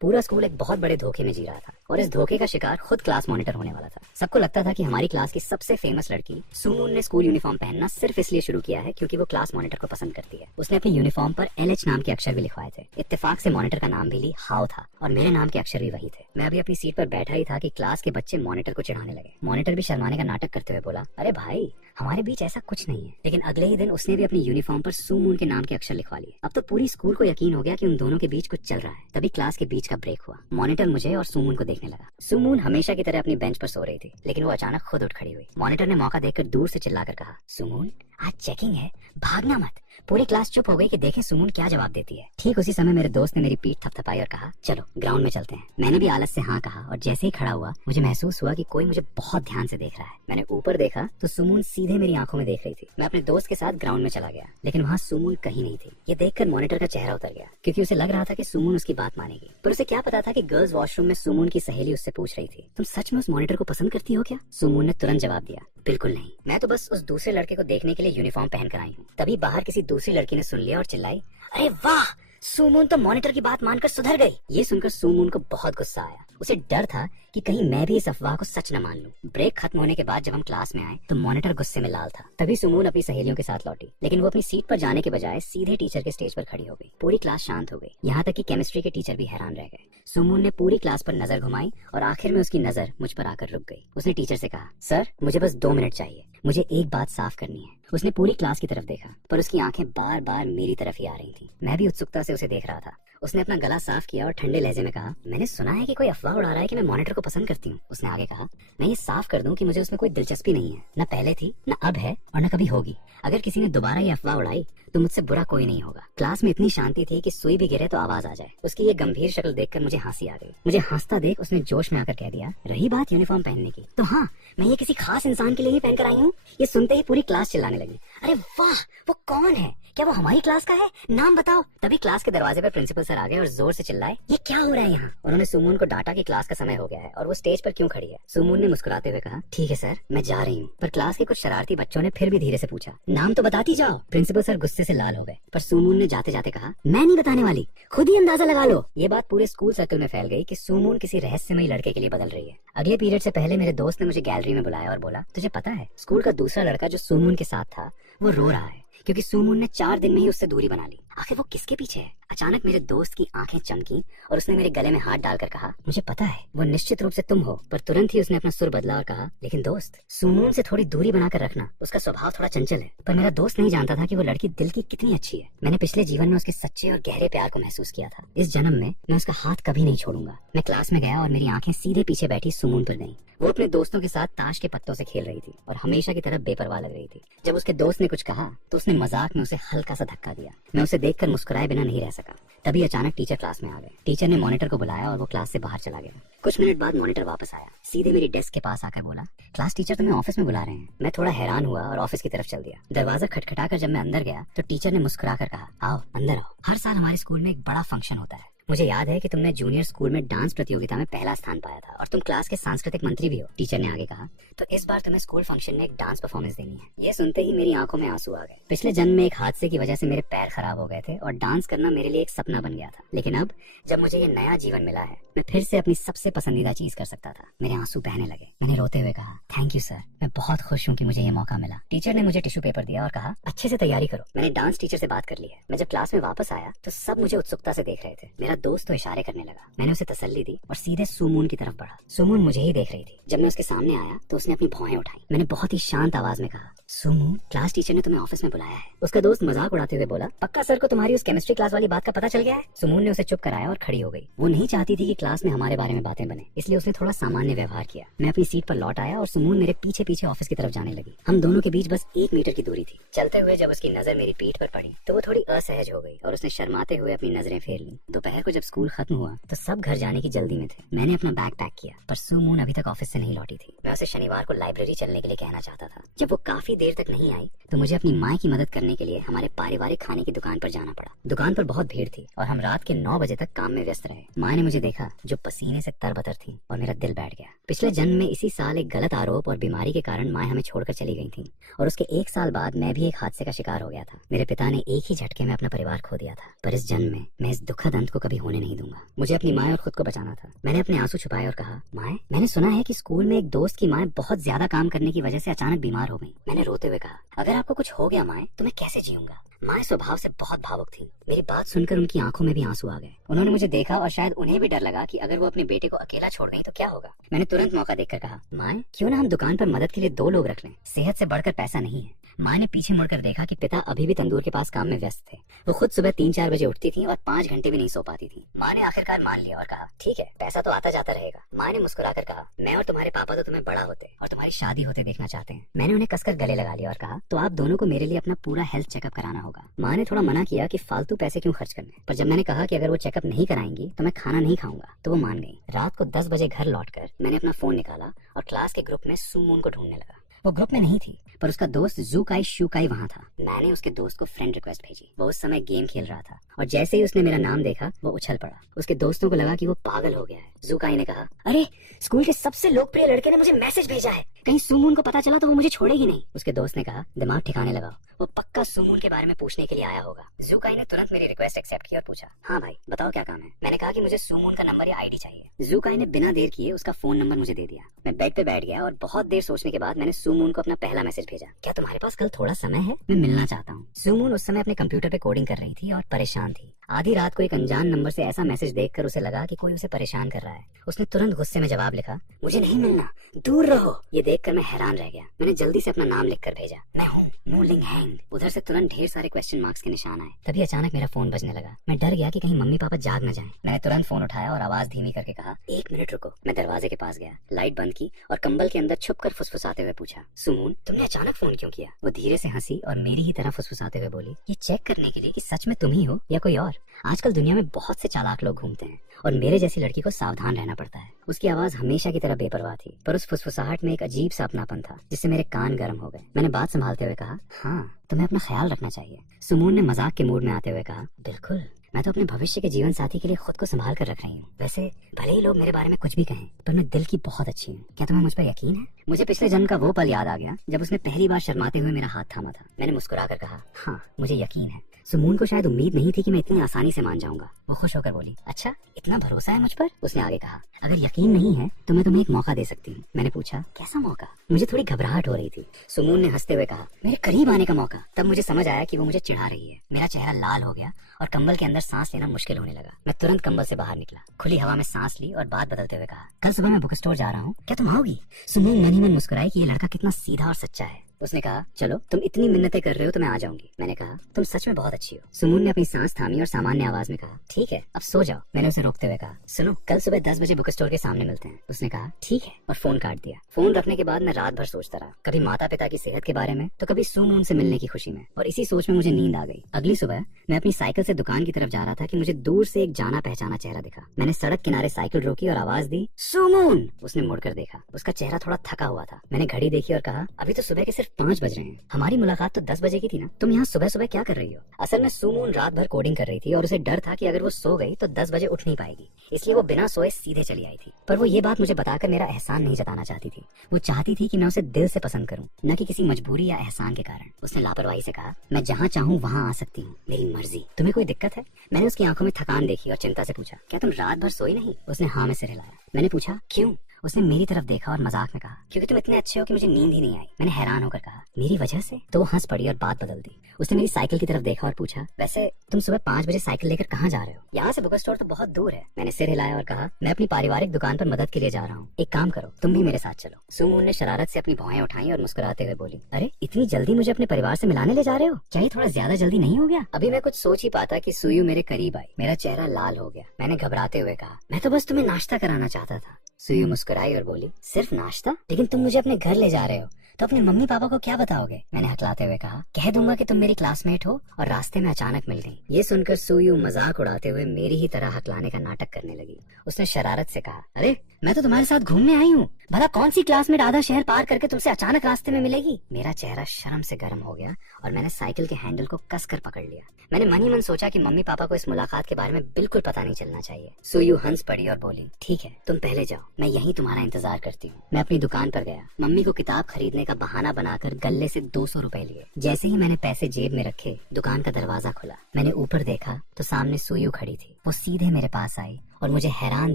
पूरा स्कूल एक बहुत बड़े धोखे में जी रहा था और इस धोखे का शिकार खुद क्लास मॉनिटर होने वाला था। सबको लगता था कि हमारी क्लास की सबसे फेमस लड़की सुमून ने स्कूल यूनिफॉर्म पहनना सिर्फ इसलिए शुरू किया है क्योंकि वो क्लास मॉनिटर को पसंद करती है। उसने अपनी यूनिफॉर्म पर LH नाम के अक्षर भी लिखवाए थे। इत्तेफाक से मॉनिटर का नाम भी ली हाउ था और मेरे नाम के अक्षर भी वही थे। मैं अभी अपनी सीट पर बैठा ही था कि क्लास के बच्चे मॉनिटर को चिढ़ाने लगे। मॉनिटर भी शर्माने का नाटक करते हुए बोला, अरे भाई हमारे बीच ऐसा कुछ नहीं है। लेकिन अगले ही दिन उसने भी अपनी यूनिफॉर्म पर सुमून के नाम के अक्षर लिखवा लिए। अब तो पूरी स्कूल को यकीन हो गया कि उन दोनों के बीच कुछ चल रहा है। तभी क्लास के बीच का ब्रेक हुआ। मॉनिटर मुझे और सुमून को देखने लगा। सुमून हमेशा की तरह अपनी बेंच पर सो रही थी, लेकिन वो अचानक खुद उठ खड़ी हुई। मॉनिटर ने मौका देखकर दूर से चिल्लाकर कहा, सुमून आज चेकिंग है, भागना मत। पूरी क्लास चुप हो गई कि देखें सुमून क्या जवाब देती है। ठीक उसी समय मेरे दोस्त ने मेरी पीठ थपथपाई और कहा, चलो ग्राउंड में चलते हैं। मैंने भी आलस से हाँ कहा और जैसे ही खड़ा हुआ मुझे महसूस हुआ कि कोई मुझे बहुत ध्यान से देख रहा है। मैंने ऊपर देखा तो सुमून सीधे मेरी आंखों में देख रही थी। मैं अपने दोस्त के साथ ग्राउंड में चला गया, लेकिन वहाँ सुमून कहीं नहीं थी। ये देखकर मॉनिटर का चेहरा उतर गया, क्योंकि उसे लग रहा था कि सुमून उसकी बात मानेगी। पर उसे क्या पता था कि गर्ल्स वॉशरूम में सुमून की सहेली उससे पूछ रही थी, तुम सच में उस मॉनिटर को पसंद करती हो क्या? सुमून ने तुरंत जवाब दिया, बिल्कुल नहीं, मैं तो बस उस दूसरे लड़के को देखने के लिए यूनिफॉर्म पहन कर आई हूँ। तभी बाहर किसी दूसरी लड़की ने सुन लिया और चिल्लाई, अरे वाह, सुमून तो मॉनिटर की बात मानकर सुधर गई। ये सुनकर सुमून को बहुत गुस्सा आया। उसे डर था कि कहीं मैं भी इस अफवाह को सच न मान लूं। ब्रेक खत्म होने के बाद जब हम क्लास में आए तो मॉनिटर गुस्से में लाल था। तभी सुमून अपनी सहेलियों के साथ लौटी, लेकिन वो अपनी सीट पर जाने के बजाय सीधे टीचर के स्टेज पर खड़ी हो गई। पूरी क्लास शांत हो गई, यहाँ तक कि केमिस्ट्री के टीचर भी हैरान रह गए। सुमून ने पूरी क्लास पर नजर घुमाई और आखिर में उसकी नजर मुझ पर आकर रुक गई। उसने टीचर से कहा, सर मुझे बस 2 मिनट चाहिए, मुझे एक बात साफ करनी है। उसने पूरी क्लास की तरफ देखा, पर उसकी आंखें बार बार मेरी तरफ ही आ रही थी। मैं भी उत्सुकता से उसे देख रहा था। उसने अपना गला साफ किया और ठंडे लहजे में कहा, मैंने सुना है कि कोई अफवाह उड़ा रहा है कि मैं मॉनिटर को पसंद करती हूँ। उसने आगे कहा, मैं ये साफ कर दूं कि मुझे उसमें कोई दिलचस्पी नहीं है, न पहले थी, न अब है और न कभी होगी। अगर किसी ने दोबारा ये अफवाह उड़ाई तो मुझसे बुरा कोई नहीं होगा। क्लास में इतनी शांति थी कि सुई भी गिरे तो आवाज आ जाए। उसकी ये गंभीर शक्ल देखकर मुझे हंसी आ गई। मुझे हंसता देख उसने जोश में आकर कह दिया, रही बात यूनिफॉर्म पहनने की, तो हाँ, मैं ये किसी खास इंसान के लिए ही पहनकर आई हूँ। ये सुनते ही पूरी क्लास चिल्लाने लगी, अरे वाह, वो कौन है? क्या वो हमारी क्लास का है? नाम बताओ। तभी क्लास के दरवाजे पर प्रिंसिपल सर आ गए और जोर से चिल्लाए, ये क्या हो रहा है यहाँ? उन्होंने सुमून को डांटा कि क्लास का समय हो गया है और वो स्टेज पर क्यों खड़ी है। सुमून ने मुस्कुराते हुए कहा, ठीक है सर, मैं जा रही हूँ। पर क्लास के कुछ शरारती बच्चों ने फिर भी धीरे से पूछा, नाम तो बताती जाओ। प्रिंसिपल सर गुस्से से लाल हो गए, पर सुमून ने जाते जाते कहा, मैं नहीं बताने वाली, खुद ही अंदाजा लगा लो। ये बात पूरे स्कूल सर्कल में फैल गई कि सुमून किसी रहस्यमयी लड़के के लिए बदल रही है। अगले पीरियड से पहले मेरे दोस्त ने मुझे गैलरी में बुलाया और बोला, तुझे पता है स्कूल का दूसरा लड़का जो सुमून के साथ था वो रो रहा है क्योंकि सुमून ने 4 दिन में ही उससे दूरी बना ली। आखिर वो किसके पीछे है? अचानक मेरे दोस्त की आंखें चमकी और उसने मेरे गले में हाथ डालकर कहा, मुझे पता है वो निश्चित रूप से तुम हो। पर तुरंत ही उसने अपना सुर बदला और कहा, लेकिन दोस्त, सुमून से थोड़ी दूरी बनाकर रखना, उसका स्वभाव थोड़ा चंचल है। पर मेरा दोस्त नहीं जानता था कि वो लड़की दिल की कितनी अच्छी है। मैंने पिछले जीवन में उसके सच्चे और गहरे प्यार को महसूस किया था। इस जन्म में मैं उसका हाथ कभी नहीं छोड़ूंगा। मैं क्लास में गया और मेरी आंखें सीधे पीछे बैठी सुमून पर गईं। वो अपने दोस्तों के साथ ताश के पत्तों से खेल रही थी और हमेशा की तरह बेपरवाह लग रही थी। जब उसके दोस्त ने कुछ कहा तो उसने मजाक में उसे हल्का सा धक्का दिया। मैं उसे देखकर मुस्कुराए बिना नहीं रह सका। तभी अचानक टीचर क्लास में आ गए। टीचर ने मॉनिटर को बुलाया और वो क्लास से बाहर चला गया। कुछ मिनट बाद मॉनिटर वापस आया, सीधे मेरी डेस्क के पास आकर बोला, क्लास टीचर तुम्हें ऑफिस में बुला रहे हैं। मैं थोड़ा हैरान हुआ और ऑफिस की तरफ चल दिया। दरवाजा खटखटाकर जब मैं अंदर गया तो टीचर ने मुस्कुराकर कहा, आओ अंदर आओ। हर साल हमारे स्कूल में एक बड़ा फंक्शन होता है। मुझे याद है कि तुमने जूनियर स्कूल में डांस प्रतियोगिता में पहला स्थान पाया था और तुम क्लास के सांस्कृतिक मंत्री भी हो। टीचर ने आगे कहा, तो इस बार तुम्हें स्कूल फंक्शन में एक डांस परफॉर्मेंस देनी है। ये सुनते ही मेरी आंखों में आंसू आ गए। पिछले जन्म में एक हादसे की वजह से मेरे पैर खराब हो गए थे और डांस करना मेरे लिए एक सपना बन गया था। लेकिन अब जब मुझे ये नया जीवन मिला है, मैं फिर से अपनी सबसे पसंदीदा चीज कर सकता था। मेरे आंसू बहने लगे। मैंने रोते हुए कहा, थैंक यू सर, मैं बहुत खुश हूँ कि मुझे ये मौका मिला। टीचर ने मुझे टिश्यू पेपर दिया और कहा, अच्छे से तैयारी करो। मैंने डांस टीचर से बात कर ली है। मैं जब क्लास में वापस आया तो सब मुझे उत्सुकता से देख रहे थे। मेरा दोस्त तो इशारे करने लगा। मैंने उसे तसल्ली दी और सीधे सुमून की तरफ बढ़ा। सुमून मुझे ही देख रही थी। जब मैं उसके सामने आया तो उसने अपनी भौहें उठाई। मैंने बहुत ही शांत आवाज में कहा, सुमून, क्लास टीचर ने तुम्हें ऑफिस में बुलाया है। उसका दोस्त मजाक उड़ाते हुए बोला, पक्का सर को तुम्हारी उस केमिस्ट्री क्लास वाली बात का पता चल गया है? सुमून ने उसे चुप कराया और खड़ी हो गई। वो नहीं चाहती थी कि क्लास में हमारे बारे में बातें बने, इसलिए उसने थोड़ा सामान्य व्यवहार किया। मैं अपनी सीट पर लौट आया और सुमून मेरे पीछे पीछे ऑफिस की तरफ जाने लगी। हम दोनों के बीच बस 1 मीटर की दूरी थी। चलते हुए जब उसकी नजर मेरी पीठ पर पड़ी तो वो थोड़ी असहज हो गई और उसने शर्माते हुए अपनी नजरें फेर ली। दोपहर को जब स्कूल खत्म हुआ तो सब घर जाने की जल्दी में थे। मैंने अपना बैग पैक किया, पर सुमून अभी तक ऑफिस से नहीं लौटी थी। मैं उसे शनिवार को लाइब्रेरी चलने के लिए कहना चाहता था। जब वो काफी देर तक नहीं आई तो मुझे अपनी माँ की मदद करने के लिए हमारे पारिवारिक खाने की दुकान पर जाना पड़ा। दुकान पर बहुत भीड़ थी और हम रात के 9 बजे तक काम में व्यस्त रहे। माँ ने मुझे देखा जो पसीने से तरबतर थी और मेरा दिल बैठ गया। पिछले जन्म में इसी साल एक गलत आरोप और बीमारी के कारण माँ हमें छोड़कर चली गई थी और उसके 1 साल बाद मैं भी एक हादसे का शिकार हो गया था। मेरे पिता ने एक ही झटके में अपना परिवार खो दिया था, पर इस जन्म में मैं इस दुखद अंत को कभी होने नहीं दूंगा। मुझे अपनी माँ और खुद को बचाना था। मैंने अपने आंसू छुपाए और कहा, माँ, मैंने सुना है कि स्कूल में एक दोस्त की माँ बहुत ज्यादा काम करने की वजह से अचानक बीमार हो गई। मैंने रोते हुए कहा, अगर आपको कुछ हो गया माँ, तो मैं कैसे जीऊंगा। माँ स्वभाव से बहुत भावुक थी। मेरी बात सुनकर उनकी आंखों में भी आंसू आ गए। उन्होंने मुझे देखा और शायद उन्हें भी डर लगा कि अगर वो अपने बेटे को अकेला छोड़ गई तो क्या होगा। मैंने तुरंत मौका देखकर कहा, माँ, क्यों ना हम दुकान पर मदद के लिए 2 लोग रख लें, सेहत से बढ़कर पैसा नहीं है। माँ ने पीछे मुड़कर देखा कि पिता अभी भी तंदूर के पास काम में व्यस्त थे। वो खुद सुबह 3-4 बजे उठती थी और 5 घंटे भी नहीं सो पाती थी। माँ ने आखिरकार मान लिया और कहा, ठीक है, पैसा तो आता जाता रहेगा। माँ ने मुस्कुराकर कहा, मैं और तुम्हारे पापा तो तुम्हें बड़ा होते और तुम्हारी शादी होते देखना चाहते हैं। मैंने उन्हें कसकर गले लगा लिया और कहा, तो आप दोनों को मेरे लिए अपना पूरा हेल्थ चेकअप कराना होगा। माँ ने थोड़ा मना किया कि फालतू पैसे क्यों खर्च करने, पर जब मैंने कहा कि अगर वो चेकअप नहीं कराएंगी तो मैं खाना नहीं खाऊंगा, तो वो मान गई। रात को 10 बजे घर लौटकर मैंने अपना फोन निकाला और क्लास के ग्रुप में सुमून को ढूंढने लगा। वो ग्रुप में नहीं थी, पर उसका दोस्त जूकाई शूकाई वहाँ था। मैंने उसके दोस्त को फ्रेंड रिक्वेस्ट भेजी। वो उस समय गेम खेल रहा था और जैसे ही उसने मेरा नाम देखा वो उछल पड़ा। उसके दोस्तों को लगा कि वो पागल हो गया है। जूकाई ने कहा, अरे, स्कूल के सबसे लोकप्रिय लड़के ने मुझे मैसेज भेजा है, कहीं सुमून को पता चला तो वो मुझे छोड़ेगी नहीं। उसके दोस्त ने कहा, दिमाग ठिकाने लगाओ, वो पक्का सुमून के बारे में पूछने के लिए आया होगा। जूकाई ने तुरंत मेरी रिक्वेस्ट एक्सेप्ट की और पूछा, हाँ भाई, बताओ क्या काम है। मैंने कहा कि मुझे सुमून का नंबर या आईडी चाहिए। जूकाई ने बिना देर किए उसका फोन नंबर मुझे दे दिया। मैं बेड पे बैठ गया और बहुत देर सोचने के बाद मैंने सुमून को अपना पहला मैसेज भेजा, क्या तुम्हारे पास कल थोड़ा समय है, मैं मिलना चाहता हूँ। सुमून उस समय अपने कंप्यूटर पे कोडिंग कर रही थी और परेशान थी। आधी रात को एक अनजान नंबर से ऐसा मैसेज देखकर उसे लगा कि कोई उसे परेशान कर रहा है। उसने तुरंत गुस्से में जवाब लिखा, मुझे नहीं मिलना, दूर रहो। ये देखकर मैं हैरान रह गया। मैंने जल्दी से अपना नाम लिखकर भेजा, मैं हूँ मूलिंग हैंग। उधर से तुरंत ढेर सारे क्वेश्चन मार्क्स के निशान आए। तभी अचानक मेरा फोन बजने लगा। मैं डर गया कि कहीं मम्मी पापा जाग न जाएं। मैंने तुरंत फोन उठाया और आवाज धीमी करके कहा, 1 मिनट रुको। मैं दरवाजे के पास गया, लाइट बंद की और कंबल के अंदर छुपकर फुसफुसाते हुए पूछा, सुमून, तुमने अचानक फोन क्यों किया। वो धीरे से हंसी और मेरी ही तरह फुसफुसाते हुए बोली, ये चेक करने के लिए कि सच में तुम ही हो या कोई और। आजकल दुनिया में बहुत से चालाक लोग घूमते हैं और मेरे जैसी लड़की को सावधान रहना पड़ता है। उसकी आवाज हमेशा की तरह बेपरवाह थी, पर उस फुसफुसाहट में एक अजीब सा अपनापन था जिससे मेरे कान गर्म हो गए। मैंने बात संभालते हुए कहा, हाँ, तुम्हें अपना ख्याल रखना चाहिए। सुमून ने मजाक के मूड में आते हुए कहा, बिल्कुल, मैं तो अपने भविष्य के जीवन साथी के लिए खुद को संभाल कर रख रही हूँ। वैसे भले ही लोग मेरे बारे में कुछ भी कहें, पर मैं दिल की बहुत अच्छी हूँ। क्या तुम्हें मुझ पर यकीन है। मुझे पिछले जन्म का वो पल याद आ गया जब उसने पहली बार शर्माते हुए मेरा हाथ थामा था। मैंने मुस्कुराकर कहा, हाँ, मुझे यकीन है। सुमून को शायद उम्मीद नहीं थी कि मैं इतनी आसानी से मान जाऊंगा। वो खुश होकर बोली, अच्छा, इतना भरोसा है मुझ पर। उसने आगे कहा, अगर यकीन नहीं है तो मैं तुम्हें एक मौका दे सकती हूँ। मैंने पूछा, कैसा मौका। मुझे थोड़ी घबराहट हो रही थी। सुमून ने हंसते हुए कहा, मेरे करीब आने का मौका। तब मुझे समझ आया कि वो मुझे चिढ़ा रही है। मेरा चेहरा लाल हो गया और कंबल के अंदर सांस लेना मुश्किल होने लगा। मैं तुरंत कंबल से बाहर निकला, खुली हवा में सांस ली और बात बदलते हुए कहा, कल सुबह मैं बुक स्टोर जा रहा हूँ, क्या तुम आओगी। सुमून मन ही मन मुस्कुराई कि ये लड़का कितना सीधा और सच्चा है। उसने कहा, चलो, तुम इतनी मिन्नतें कर रहे हो तो मैं आ जाऊंगी। मैंने कहा, तुम सच में बहुत अच्छी हो। सुमून ने अपनी सांस थामी और सामान्य आवाज में कहा, ठीक है, अब सो जाओ। मैंने उसे रोकते हुए कहा, सुनो, कल सुबह 10 बजे बुक स्टोर के सामने मिलते हैं। उसने कहा, ठीक है, और फोन काट दिया। फोन रखने के बाद मैं रात भर सोचता रहा, कभी माता पिता की सेहत के बारे में तो कभी सुमून से मिलने की खुशी में, और इसी सोच में मुझे नींद आ गई। अगली सुबह मैं अपनी साइकिल से दुकान की तरफ जा रहा था कि मुझे दूर से एक जाना पहचाना चेहरा दिखा। मैंने सड़क किनारे साइकिल रोकी और आवाज दी, सुमून। उसने मुड़कर देखा। उसका चेहरा थोड़ा थका हुआ था। मैंने घड़ी देखी और कहा, अभी तो सुबह के सिर्फ 5 बज रहे हैं। हमारी मुलाकात तो 10 बजे की थी ना, तुम यहाँ सुबह सुबह क्या कर रही हो। असल में सुमून रात भर कोडिंग कर रही थी और उसे डर था कि अगर वो सो गई तो 10 बजे उठ नहीं पाएगी, इसलिए वो बिना सोए सीधे चली आई थी। पर वो ये बात मुझे बताकर मेरा एहसान नहीं जताना चाहती थी। वो चाहती थी कि मैं उसे दिल से पसंद करूं, न कि किसी मजबूरी या एहसान के कारण। उसने लापरवाही से कहा, मैं जहाँ चाहूँ वहाँ आ सकती हूँ, मेरी मर्जी। तुम्हें कोई दिक्कत है। मैंने उसकी आंखों में थकान देखी और चिंता से पूछा, क्या तुम रात भर सोई नहीं। उसने हाँ में सिर हिलाया। मैंने पूछा, क्यों। उसने मेरी तरफ देखा और मजाक में कहा, क्योंकि तुम इतने अच्छे हो कि मुझे नींद ही नहीं आई। मैंने हैरान होकर कहा, मेरी वजह से। तो वो हंस पड़ी और बात बदल दी। उसने मेरी साइकिल की तरफ देखा और पूछा, वैसे तुम सुबह 5 बजे साइकिल लेकर कहाँ जा रहे हो। यहाँ से बुक स्टोर तो बहुत दूर है। मैंने सिर हिलाया और कहा, मैं अपनी पारिवारिक दुकान पर मदद के लिए जा रहा हूँ, एक काम करो, तुम भी मेरे साथ चलो। सुमून ने शरारत से अपनी भौहें उठाई और मुस्कुराते हुए बोली, अरे, इतनी जल्दी मुझे अपने परिवार से मिलाने ले जा रहे हो, क्या ये थोड़ा ज्यादा जल्दी नहीं हो गया। अभी मैं कुछ सोच ही पाता कि सुयू मेरे करीब आई। मेरा चेहरा लाल हो गया। मैंने घबराते हुए कहा, मैं तो बस तुम्हें नाश्ता कराना चाहता था। सुयू मुस्कुराई और बोली, सिर्फ नाश्ता। लेकिन तुम मुझे अपने घर ले जा रहे हो, तो अपने मम्मी पापा को क्या बताओगे। मैंने हकलाते हुए कहा, कह दूंगा कि तुम मेरी क्लासमेट हो और रास्ते में अचानक मिल गई। ये सुनकर सुयू मजाक उड़ाते हुए मेरी ही तरह हकलाने का नाटक करने लगी। उसने शरारत से कहा, अरे, मैं तो तुम्हारे साथ घूमने आई हूँ, भला कौन सी क्लासमेट आधा शहर पार करके तुमसे अचानक रास्ते में मिलेगी? मेरा चेहरा शर्म से गर्म हो गया और मैंने साइकिल के हैंडल को कसकर पकड़ लिया। मैंने मन ही मन सोचा कि मम्मी पापा को इस मुलाकात के बारे में बिल्कुल पता नहीं चलना चाहिए। सुयू हंस पड़ी और बोली, ठीक है, तुम पहले जाओ, मैं यहीं तुम्हारा इंतजार करती हूँ। मैं अपनी दुकान पर गया। मम्मी को किताब खरीदने का बहाना बनाकर गल्ले से 200 रुपए लिए। जैसे ही मैंने पैसे जेब में रखे, दुकान का दरवाजा खुला। मैंने ऊपर देखा तो सामने सुयू खड़ी थी। वो सीधे मेरे पास आई और मुझे हैरान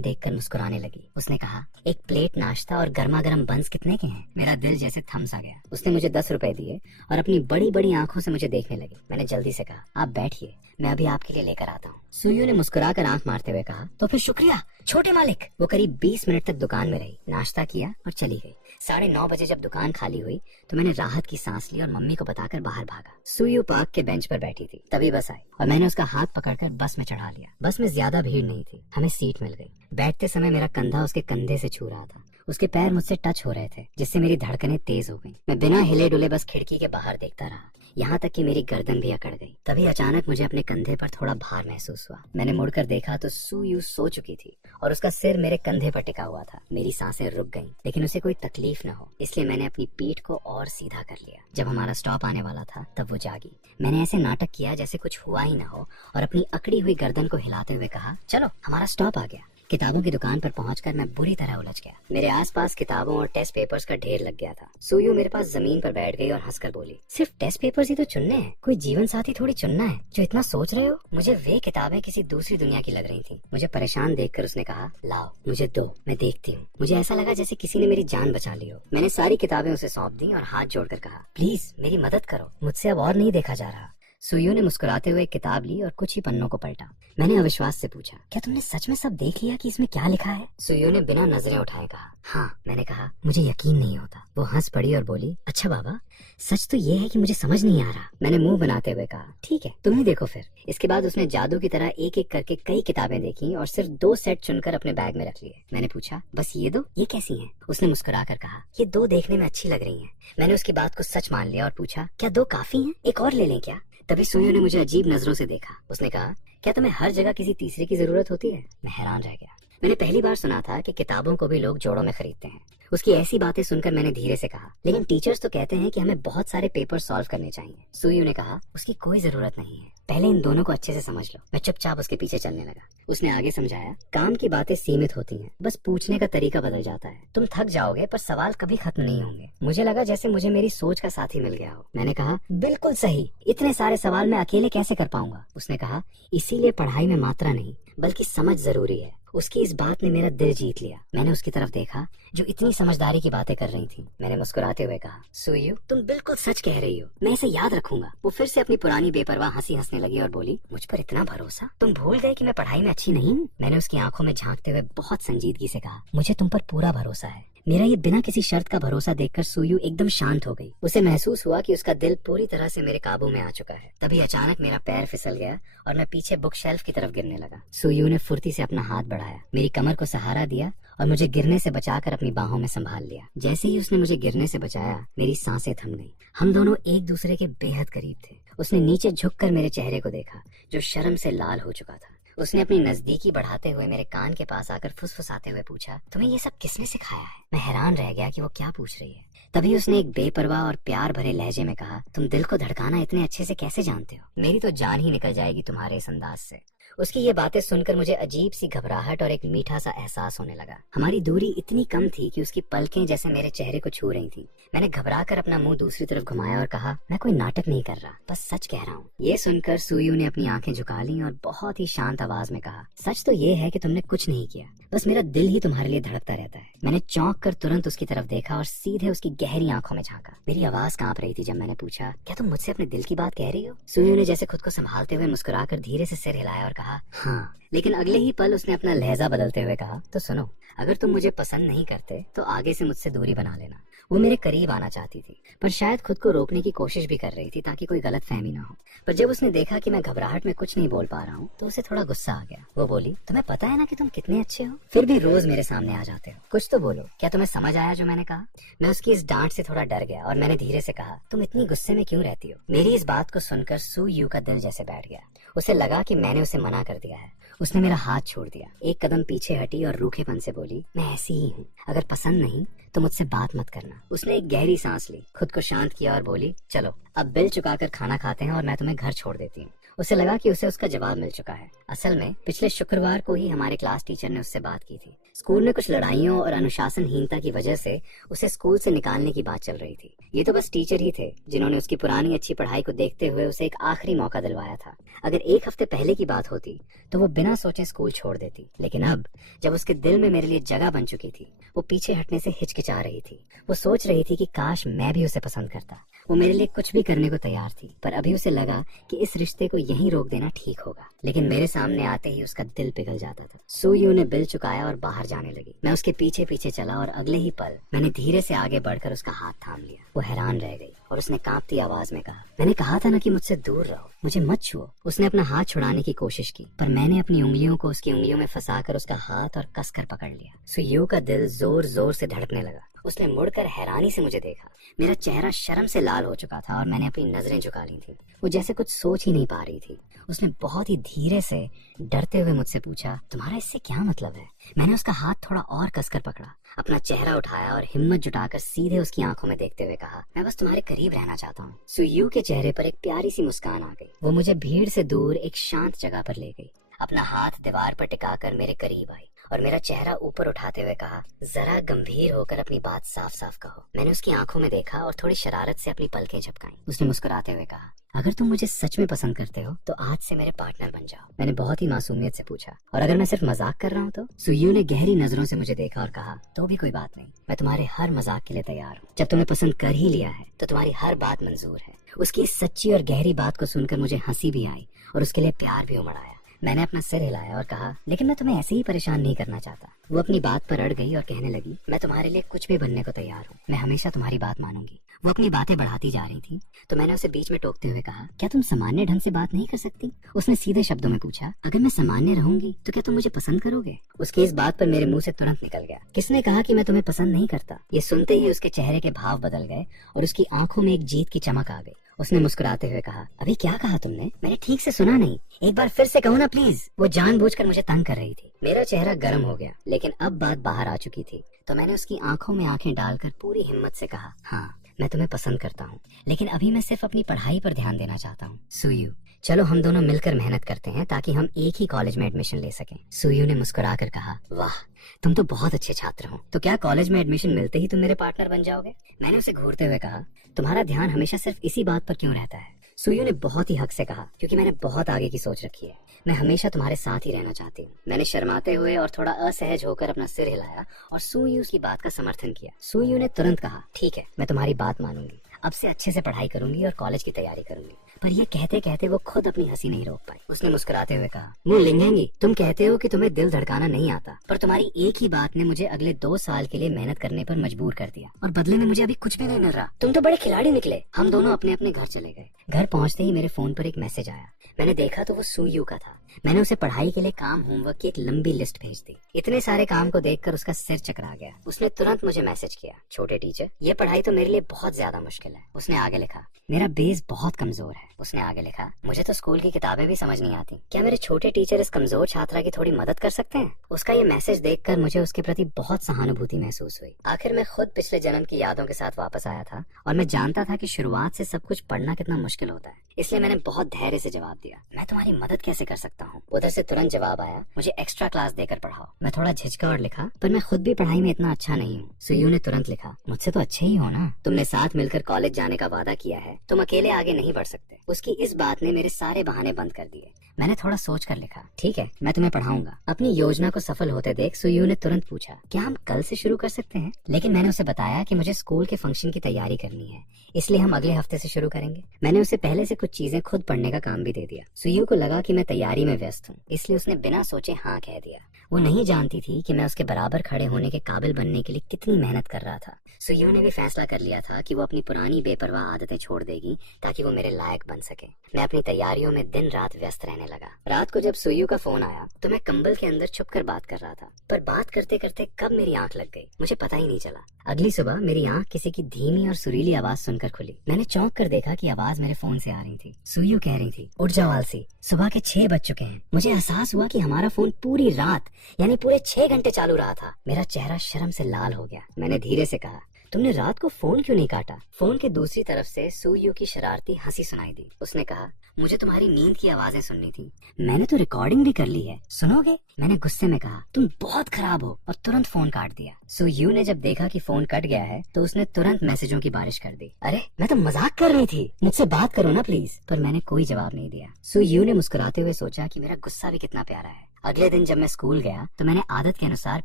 देखकर मुस्कुराने लगी। उसने कहा, एक प्लेट नाश्ता और गर्मा गर्म बंस कितने के हैं? मेरा दिल जैसे थम सा गया। उसने मुझे 10 रुपए दिए और अपनी बड़ी बड़ी आंखों से मुझे देखने लगी। मैंने जल्दी से कहा, आप बैठिए, मैं अभी आपके लिए लेकर आता हूँ। सुयू ने मुस्कुराकर आंख मारते हुए कहा, तो फिर शुक्रिया छोटे मालिक। वो करीब 20 मिनट तक दुकान में रही, नाश्ता किया और चली गई। 9:30 बजे जब दुकान खाली हुई तो मैंने राहत की सांस ली और मम्मी को बताकर बाहर भागा। सुयू पार्क के बेंच पर बैठी थी। तभी बस आई और मैंने उसका हाथ पकड़कर बस में चढ़ा लिया। बस में ज्यादा भीड़ नहीं थी, हमें सीट मिल गई। बैठते समय मेरा कंधा उसके कंधे से छू रहा था। उसके पैर मुझसे टच हो रहे थे, जिससे मेरी धड़कनें तेज हो गईं। मैं बिना हिले डुले बस खिड़की के बाहर देखता रहा, यहाँ तक कि मेरी गर्दन भी अकड़ गई। तभी अचानक मुझे अपने कंधे पर थोड़ा भार महसूस हुआ। मैंने मुड़कर देखा तो सुयू सो चुकी थी और उसका सिर मेरे कंधे पर टिका हुआ था। मेरी सांसें रुक गईं, लेकिन उसे कोई तकलीफ न हो इसलिए मैंने अपनी पीठ को और सीधा कर लिया। जब हमारा स्टॉप आने वाला था तब वो जागी। मैंने ऐसे नाटक किया जैसे कुछ हुआ ही न हो और अपनी अकड़ी हुई गर्दन को हिलाते हुए कहा, चलो हमारा स्टॉप आ गया। किताबों की दुकान पर पहुंचकर मैं बुरी तरह उलझ गया। मेरे आसपास किताबों और टेस्ट पेपर्स का ढेर लग गया था। सुयू मेरे पास जमीन पर बैठ गई और हंसकर बोली, सिर्फ टेस्ट पेपर्स ही तो चुनने हैं, कोई जीवन साथी थोड़ी चुनना है जो इतना सोच रहे हो। मुझे वे किताबें किसी दूसरी दुनिया की लग रही थी। मुझे परेशान देखकर उसने कहा, लाओ मुझे दो, मैं देखती हूँ। मुझे ऐसा लगा जैसे किसी ने मेरी जान बचा ली हो। मैंने सारी किताबें उसे सौंप दी और हाथ जोड़कर कहा, प्लीज मेरी मदद करो, मुझसे अब और नहीं देखा जा रहा। सुयू ने मुस्कुराते हुए किताब ली और कुछ ही पन्नों को पलटा। मैंने अविश्वास से पूछा, क्या तुमने सच में सब देख लिया कि इसमें क्या लिखा है? सुयू ने बिना नजरें उठाए कहा, हाँ। मैंने कहा, मुझे यकीन नहीं होता। वो हंस पड़ी और बोली, अच्छा बाबा, सच तो ये है कि मुझे समझ नहीं आ रहा। मैंने मुंह बनाते हुए कहा, ठीक है तुम ही देखो फिर। इसके बाद उसने जादू की तरह एक एक करके कई किताबें देखी और सिर्फ 2 सेट चुनकर अपने बैग में रख लिए। मैंने पूछा, बस ये 2? ये कैसी हैं? उसने मुस्कुराकर कहा, ये 2 देखने में अच्छी लग रही हैं। मैंने उसकी बात को सच मान लिया और पूछा, क्या 2 काफी हैं? एक और ले लें क्या? तभी सुयू ने मुझे अजीब नजरों से देखा। उसने कहा, क्या तुम्हें हर जगह किसी तीसरे की जरूरत होती है? मैं हैरान रह गया। मैंने पहली बार सुना था कि किताबों को भी लोग जोड़ों में खरीदते हैं। उसकी ऐसी बातें सुनकर मैंने धीरे से कहा, लेकिन टीचर्स तो कहते हैं कि हमें बहुत सारे पेपर सॉल्व करने चाहिए। सुयू ने कहा, उसकी कोई जरूरत नहीं है, पहले इन दोनों को अच्छे से समझ लो। मैं चुपचाप उसके पीछे चलने लगा। उसने आगे समझाया, काम की बातें सीमित होती हैं, बस पूछने का तरीका बदल जाता है। तुम थक जाओगे पर सवाल कभी खत्म नहीं होंगे। मुझे लगा जैसे मुझे मेरी सोच का साथी मिल गया हो। मैंने कहा, बिल्कुल सही, इतने सारे सवाल मैं अकेले कैसे कर पाऊंगा? उसने कहा, इसीलिए पढ़ाई में मात्रा नहीं बल्कि समझ जरूरी है। उसकी इस बात ने मेरा दिल जीत लिया। मैंने उसकी तरफ देखा जो इतनी समझदारी की बातें कर रही थी। मैंने मुस्कुराते हुए कहा, सुयू तुम बिल्कुल सच कह रही हो, मैं इसे याद रखूंगा। वो फिर से अपनी पुरानी बेपरवाह हंसी हंसने लगी और बोली, मुझ पर इतना भरोसा? तुम भूल गए कि मैं पढ़ाई में अच्छी नहीं हूँ? मैंने उसकी आंखों में झांकते हुए बहुत संजीदगी से कहा, मुझे तुम पर पूरा भरोसा है। मेरा ये बिना किसी शर्त का भरोसा देखकर सुयू एकदम शांत हो गई। उसे महसूस हुआ कि उसका दिल पूरी तरह से मेरे काबू में आ चुका है। तभी अचानक मेरा पैर फिसल गया और मैं पीछे बुक शेल्फ की तरफ गिरने लगा। सुयू ने फुर्ती से अपना हाथ बढ़ाया, मेरी कमर को सहारा दिया और मुझे गिरने से बचाकर अपनी बाहों में संभाल लिया। जैसे ही उसने मुझे गिरने से बचाया, मेरी सांसें थम गईं। हम दोनों एक दूसरे के बेहद करीब थे। उसने नीचे झुककर मेरे चेहरे को देखा जो शर्म से लाल हो चुका था। उसने अपनी नजदीकी बढ़ाते हुए मेरे कान के पास आकर फुसफुसाते हुए पूछा, तुम्हें ये सब किसने सिखाया है? मैं हैरान रह गया कि वो क्या पूछ रही है। तभी उसने एक बेपरवाह और प्यार भरे लहजे में कहा, तुम दिल को धड़काना इतने अच्छे से कैसे जानते हो? मेरी तो जान ही निकल जाएगी तुम्हारे इस अंदाज से। उसकी ये बातें सुनकर मुझे अजीब सी घबराहट और एक मीठा सा एहसास होने लगा। हमारी दूरी इतनी कम थी कि उसकी पलकें जैसे मेरे चेहरे को छू रही थी। मैंने घबराकर अपना मुंह दूसरी तरफ घुमाया और कहा, मैं कोई नाटक नहीं कर रहा, बस सच कह रहा हूँ। ये सुनकर सुयू ने अपनी आंखें झुका ली और बहुत ही शांत आवाज में कहा, सच तो ये है कि तुमने कुछ नहीं किया, बस मेरा दिल ही तुम्हारे लिए धड़कता रहता है। मैंने चौंक कर तुरंत उसकी तरफ देखा और सीधे उसकी गहरी आंखों में झांका। मेरी आवाज कांप रही थी जब मैंने पूछा, क्या तुम मुझसे अपने दिल की बात कह रही हो? सुयू ने जैसे खुद को संभालते हुए मुस्कुराकर धीरे से सिर हिलाया और कहा, हाँ। लेकिन अगले ही पल उसने अपना लहजा बदलते हुए कहा, तो सुनो, अगर तुम मुझे पसंद नहीं करते तो आगे से मुझसे दूरी बना लेना। वो मेरे करीब आना चाहती थी, पर शायद खुद को रोकने की कोशिश भी कर रही थी ताकि कोई गलत फहमी ना हो। पर जब उसने देखा कि मैं घबराहट में कुछ नहीं बोल पा रहा हूँ तो उसे थोड़ा गुस्सा आ गया। वो बोली, तुम्हें पता है ना कि तुम कितने अच्छे हो, फिर भी रोज मेरे सामने आ जाते हो। कुछ तो बोलो, क्या तुम्हें समझ आया जो मैंने कहा? मैं उसकी इस डांट से थोड़ा डर गया और मैंने धीरे से कहा, तुम इतनी गुस्से में क्यों रहती हो? मेरी इस बात को सुनकर सुयू का दिल जैसे बैठ गया। उसे लगा कि मैंने उसे मना कर दिया है उसने मेरा हाथ छोड़ दिया, एक कदम पीछे हटी और रूखेपन से बोली, मैं ऐसी ही हूँ, अगर पसंद नहीं तो मुझसे बात मत करना। उसने एक गहरी सांस ली, खुद को शांत किया और बोली, चलो अब बिल चुकाकर खाना खाते हैं और मैं तुम्हें घर छोड़ देती हूँ। उसे लगा कि उसे उसका जवाब मिल चुका है। असल में पिछले शुक्रवार को ही हमारे क्लास टीचर ने उससे बात की थी। स्कूल में कुछ लड़ाइयों और अनुशासनहीनता की वजह से उसे स्कूल से निकालने की बात चल रही थी। ये तो बस टीचर ही थे जिन्होंने उसकी पुरानी अच्छी पढ़ाई को देखते हुए उसे एक आखिरी मौका दिलवाया था। अगर एक हफ्ते पहले की बात होती तो वो बिना सोचे स्कूल छोड़ देती, लेकिन अब जब उसके दिल में मेरे लिए जगह बन चुकी थी, वो पीछे हटने से हिचकिचा रही थी। वो सोच रही थी कि काश मैं भी उसे पसंद करता। वो मेरे लिए कुछ भी करने को तैयार थी, पर अभी उसे लगा कि इस रिश्ते को यहीं रोक देना ठीक होगा। लेकिन मेरे सामने आते ही उसका दिल पिघल जाता था। सुयू ने बिल चुकाया और बाहर जाने लगी। मैं उसके पीछे पीछे चला और अगले ही पल मैंने धीरे से आगे बढ़कर उसका हाथ थाम लिया। वो हैरान रह गई और उसने कांपती आवाज में कहा, मैंने कहा था ना कि मुझसे दूर रहो, मुझे मत छुओ। उसने अपना हाथ छुड़ाने की कोशिश की, पर मैंने अपनी उंगलियों को उसकी उंगलियों में फंसाकर उसका हाथ और कसकर पकड़ लिया। सुयू का दिल जोर जोर से धड़कने लगा। उसने मुड़कर हैरानी से मुझे देखा। मेरा चेहरा शर्म से लाल हो चुका था और मैंने अपनी नजरें झुका ली थी। वो जैसे कुछ सोच ही नहीं पा रही थी। उसने बहुत ही धीरे से डरते हुए मुझसे पूछा, तुम्हारा इससे क्या मतलब है? मैंने उसका हाथ थोड़ा और कसकर पकड़ा, अपना चेहरा उठाया और हिम्मत जुटाकर सीधे उसकी आंखों में देखते हुए कहा, मैं बस तुम्हारे करीब रहना चाहता हूँ। सुयू के चेहरे पर एक प्यारी सी मुस्कान आ गई। वो मुझे भीड़ से दूर एक शांत जगह पर ले गई, अपना हाथ दीवार पर टिकाकर मेरे करीब आई और मेरा चेहरा ऊपर उठाते हुए कहा, जरा गंभीर होकर अपनी बात साफ साफ कहो। मैंने उसकी आंखों में देखा और थोड़ी शरारत से अपनी पलकें झपकाई। उसने मुस्कुराते हुए कहा, अगर तुम मुझे सच में पसंद करते हो तो आज से मेरे पार्टनर बन जाओ। मैंने बहुत ही मासूमियत से पूछा, और अगर मैं सिर्फ मजाक कर रहा हूँ तो? सुयू ने गहरी नजरों से मुझे देखा और कहा, तो भी कोई बात नहीं, मैं तुम्हारे हर मजाक के लिए तैयार हूँ। जब तुम्हें पसंद कर ही लिया है तो तुम्हारी हर बात मंजूर है। उसकी इस सच्ची और गहरी बात को सुनकर मुझे हंसी भी आई और उसके लिए प्यार भी उमड़ आया। मैंने अपना सिर हिलाया और कहा, लेकिन मैं तुम्हें ऐसे ही परेशान नहीं करना चाहता। वो अपनी बात पर अड़ गई और कहने लगी, मैं तुम्हारे लिए कुछ भी बनने को तैयार हूँ, मैं हमेशा तुम्हारी बात मानूंगी। वो अपनी बातें बढ़ाती जा रही थी तो मैंने उसे बीच में टोकते हुए कहा, क्या तुम सामान्य ढंग से बात नहीं कर सकती? उसने सीधे शब्दों में पूछा, अगर मैं सामान्य रहूंगी तो क्या तुम मुझे पसंद करोगे? उसकी इस बात पर मेरे मुंह से तुरंत निकल गया, किसने कहा कि मैं तुम्हें पसंद नहीं करता? ये सुनते ही उसके चेहरे के भाव बदल गए और उसकी आंखों में एक जीत की चमक आ गई। उसने मुस्कुराते हुए कहा, अभी क्या कहा तुमने? मैंने ठीक से सुना नहीं, एक बार फिर से कहो ना प्लीज। वो जानबूझकर मुझे तंग कर रही थी। मेरा चेहरा गर्म हो गया, लेकिन अब बात बाहर आ चुकी थी तो मैंने उसकी आंखों में आंखें डालकर पूरी हिम्मत से कहा, हाँ मैं तुम्हें पसंद करता हूँ, लेकिन अभी मैं सिर्फ अपनी पढ़ाई पर ध्यान देना चाहता हूँ। सुयू, चलो हम दोनों मिलकर मेहनत करते हैं ताकि हम एक ही कॉलेज में एडमिशन ले सकें। सुयू ने मुस्कुराकर कहा, वाह तुम तो बहुत अच्छे छात्र हो, तो क्या कॉलेज में एडमिशन मिलते ही तुम मेरे पार्टनर बन जाओगे? मैंने उसे घूरते हुए कहा, तुम्हारा ध्यान हमेशा सिर्फ इसी बात पर क्यों रहता है? सुयू ने बहुत ही हक से कहा, क्योंकि मैंने बहुत आगे की सोच रखी है, मैं हमेशा तुम्हारे साथ ही रहना चाहती हूँ। मैंने शर्माते हुए और थोड़ा असहज होकर अपना सिर हिलाया और सुयू की बात का समर्थन किया। सुयू ने तुरंत कहा, ठीक है मैं तुम्हारी बात मानूंगी, अब से अच्छे से पढ़ाई करूंगी और कॉलेज की तैयारी करूंगी। पर ये कहते कहते वो खुद अपनी हंसी नहीं रोक पाई। उसने मुस्कुराते हुए कहा, मुंह लिंगेंगी, तुम कहते हो कि तुम्हें दिल धड़काना नहीं आता, पर तुम्हारी एक ही बात ने मुझे अगले 2 साल के लिए मेहनत करने पर मजबूर कर दिया और बदले में मुझे अभी कुछ भी नहीं मिल रहा। तुम तो बड़े खिलाड़ी निकले। हम दोनों अपने अपने घर चले गए। घर पहुंचते ही मेरे फोन पर एक मैसेज आया। मैंने देखा तो वो सुयू का था। मैंने उसे पढ़ाई के लिए काम होमवर्क की एक लंबी लिस्ट भेज दी। इतने सारे काम को देखकर उसका सिर चकरा गया। उसने तुरंत मुझे मैसेज किया, छोटे टीचर ये पढ़ाई तो मेरे लिए बहुत ज्यादा मुश्किल है। उसने आगे लिखा, मेरा बेस बहुत कमजोर है। उसने आगे लिखा, मुझे तो स्कूल की किताबें भी समझ नहीं आती, क्या मेरे छोटे टीचर इस कमजोर छात्रा की थोड़ी मदद कर सकते हैं? उसका ये मैसेज देखकर मुझे उसके प्रति बहुत सहानुभूति महसूस हुई। आखिर मैं खुद पिछले जन्म की यादों के साथ वापस आया था और मैं जानता था कि शुरुआत से सब कुछ पढ़ना कितना मुश्किल होता है। इसलिए मैंने बहुत धैर्य से जवाब दिया, मैं तुम्हारी मदद कैसे कर सकता हूँ? उधर से तुरंत जवाब आया, मुझे एक्स्ट्रा क्लास देकर पढ़ाओ। मैं थोड़ा झिझका और लिखा, पर मैं खुद भी पढ़ाई में इतना अच्छा नहीं हूँ। सुयू ने तुरंत लिखा, मुझसे तो अच्छे ही हो ना, तुमने साथ मिलकर कॉलेज जाने का वादा किया है, तुम अकेले आगे नहीं बढ़ सकते। उसकी इस बात ने मेरे सारे बहाने बंद कर दिए। मैंने थोड़ा सोच कर लिखा, ठीक है मैं तुम्हें पढ़ाऊंगा। अपनी योजना को सफल होते देख सुयू ने तुरंत पूछा, क्या हम कल से शुरू कर सकते हैं? लेकिन मैंने उसे बताया कि मुझे स्कूल के फंक्शन की तैयारी करनी है, इसलिए हम अगले हफ्ते से शुरू करेंगे। मैंने उसे पहले से कुछ चीजें खुद पढ़ने का काम भी दे दिया। सुयू को लगा कि मैं तैयारी में व्यस्त हूँ, इसलिए उसने बिना सोचे हाँ कह दिया। वो नहीं जानती थी कि मैं उसके बराबर खड़े होने के काबिल बनने के लिए कितनी मेहनत कर रहा था। सुयू ने भी फैसला कर लिया था कि वो अपनी पुरानी बेपरवाह आदतें छोड़ देगी ताकि वो मेरे लायक बन बन सके। मैं अपनी तैयारियों में दिन रात व्यस्त रहने लगा। रात को जब सुयू का फोन आया तो मैं कंबल के अंदर छुपकर बात कर रहा था, पर बात करते करते कब मेरी आंख लग गई मुझे पता ही नहीं चला। अगली सुबह मेरी आंख किसी की धीमी और सुरीली आवाज सुनकर खुली। मैंने चौंक कर देखा कि आवाज मेरे फोन से आ रही थी। सुयू कह रही थी, उठ जाओ आलसी, सुबह के 6 बज चुके हैं। मुझे एहसास हुआ कि हमारा फोन पूरी रात यानी पूरे 6 घंटे चालू रहा था। मेरा चेहरा शर्म से लाल हो गया। मैंने धीरे से कहा, तुमने रात को फोन क्यों नहीं काटा? फोन के दूसरी तरफ से सुयू की शरारती हंसी सुनाई दी। उसने कहा, मुझे तुम्हारी नींद की आवाजें सुननी थी, मैंने तो रिकॉर्डिंग भी कर ली है, सुनोगे? मैंने गुस्से में कहा, तुम बहुत खराब हो, और तुरंत फोन काट दिया। सुयू ने जब देखा कि फोन कट गया है तो उसने तुरंत मैसेजों की बारिश कर दी। अरे मैं तो मजाक कर रही थी, मुझसे बात करो ना प्लीज। पर मैंने कोई जवाब नहीं दिया। सुयू ने मुस्कुराते हुए सोचा कि मेरा गुस्सा भी कितना प्यारा है। अगले दिन जब मैं स्कूल गया तो मैंने आदत के अनुसार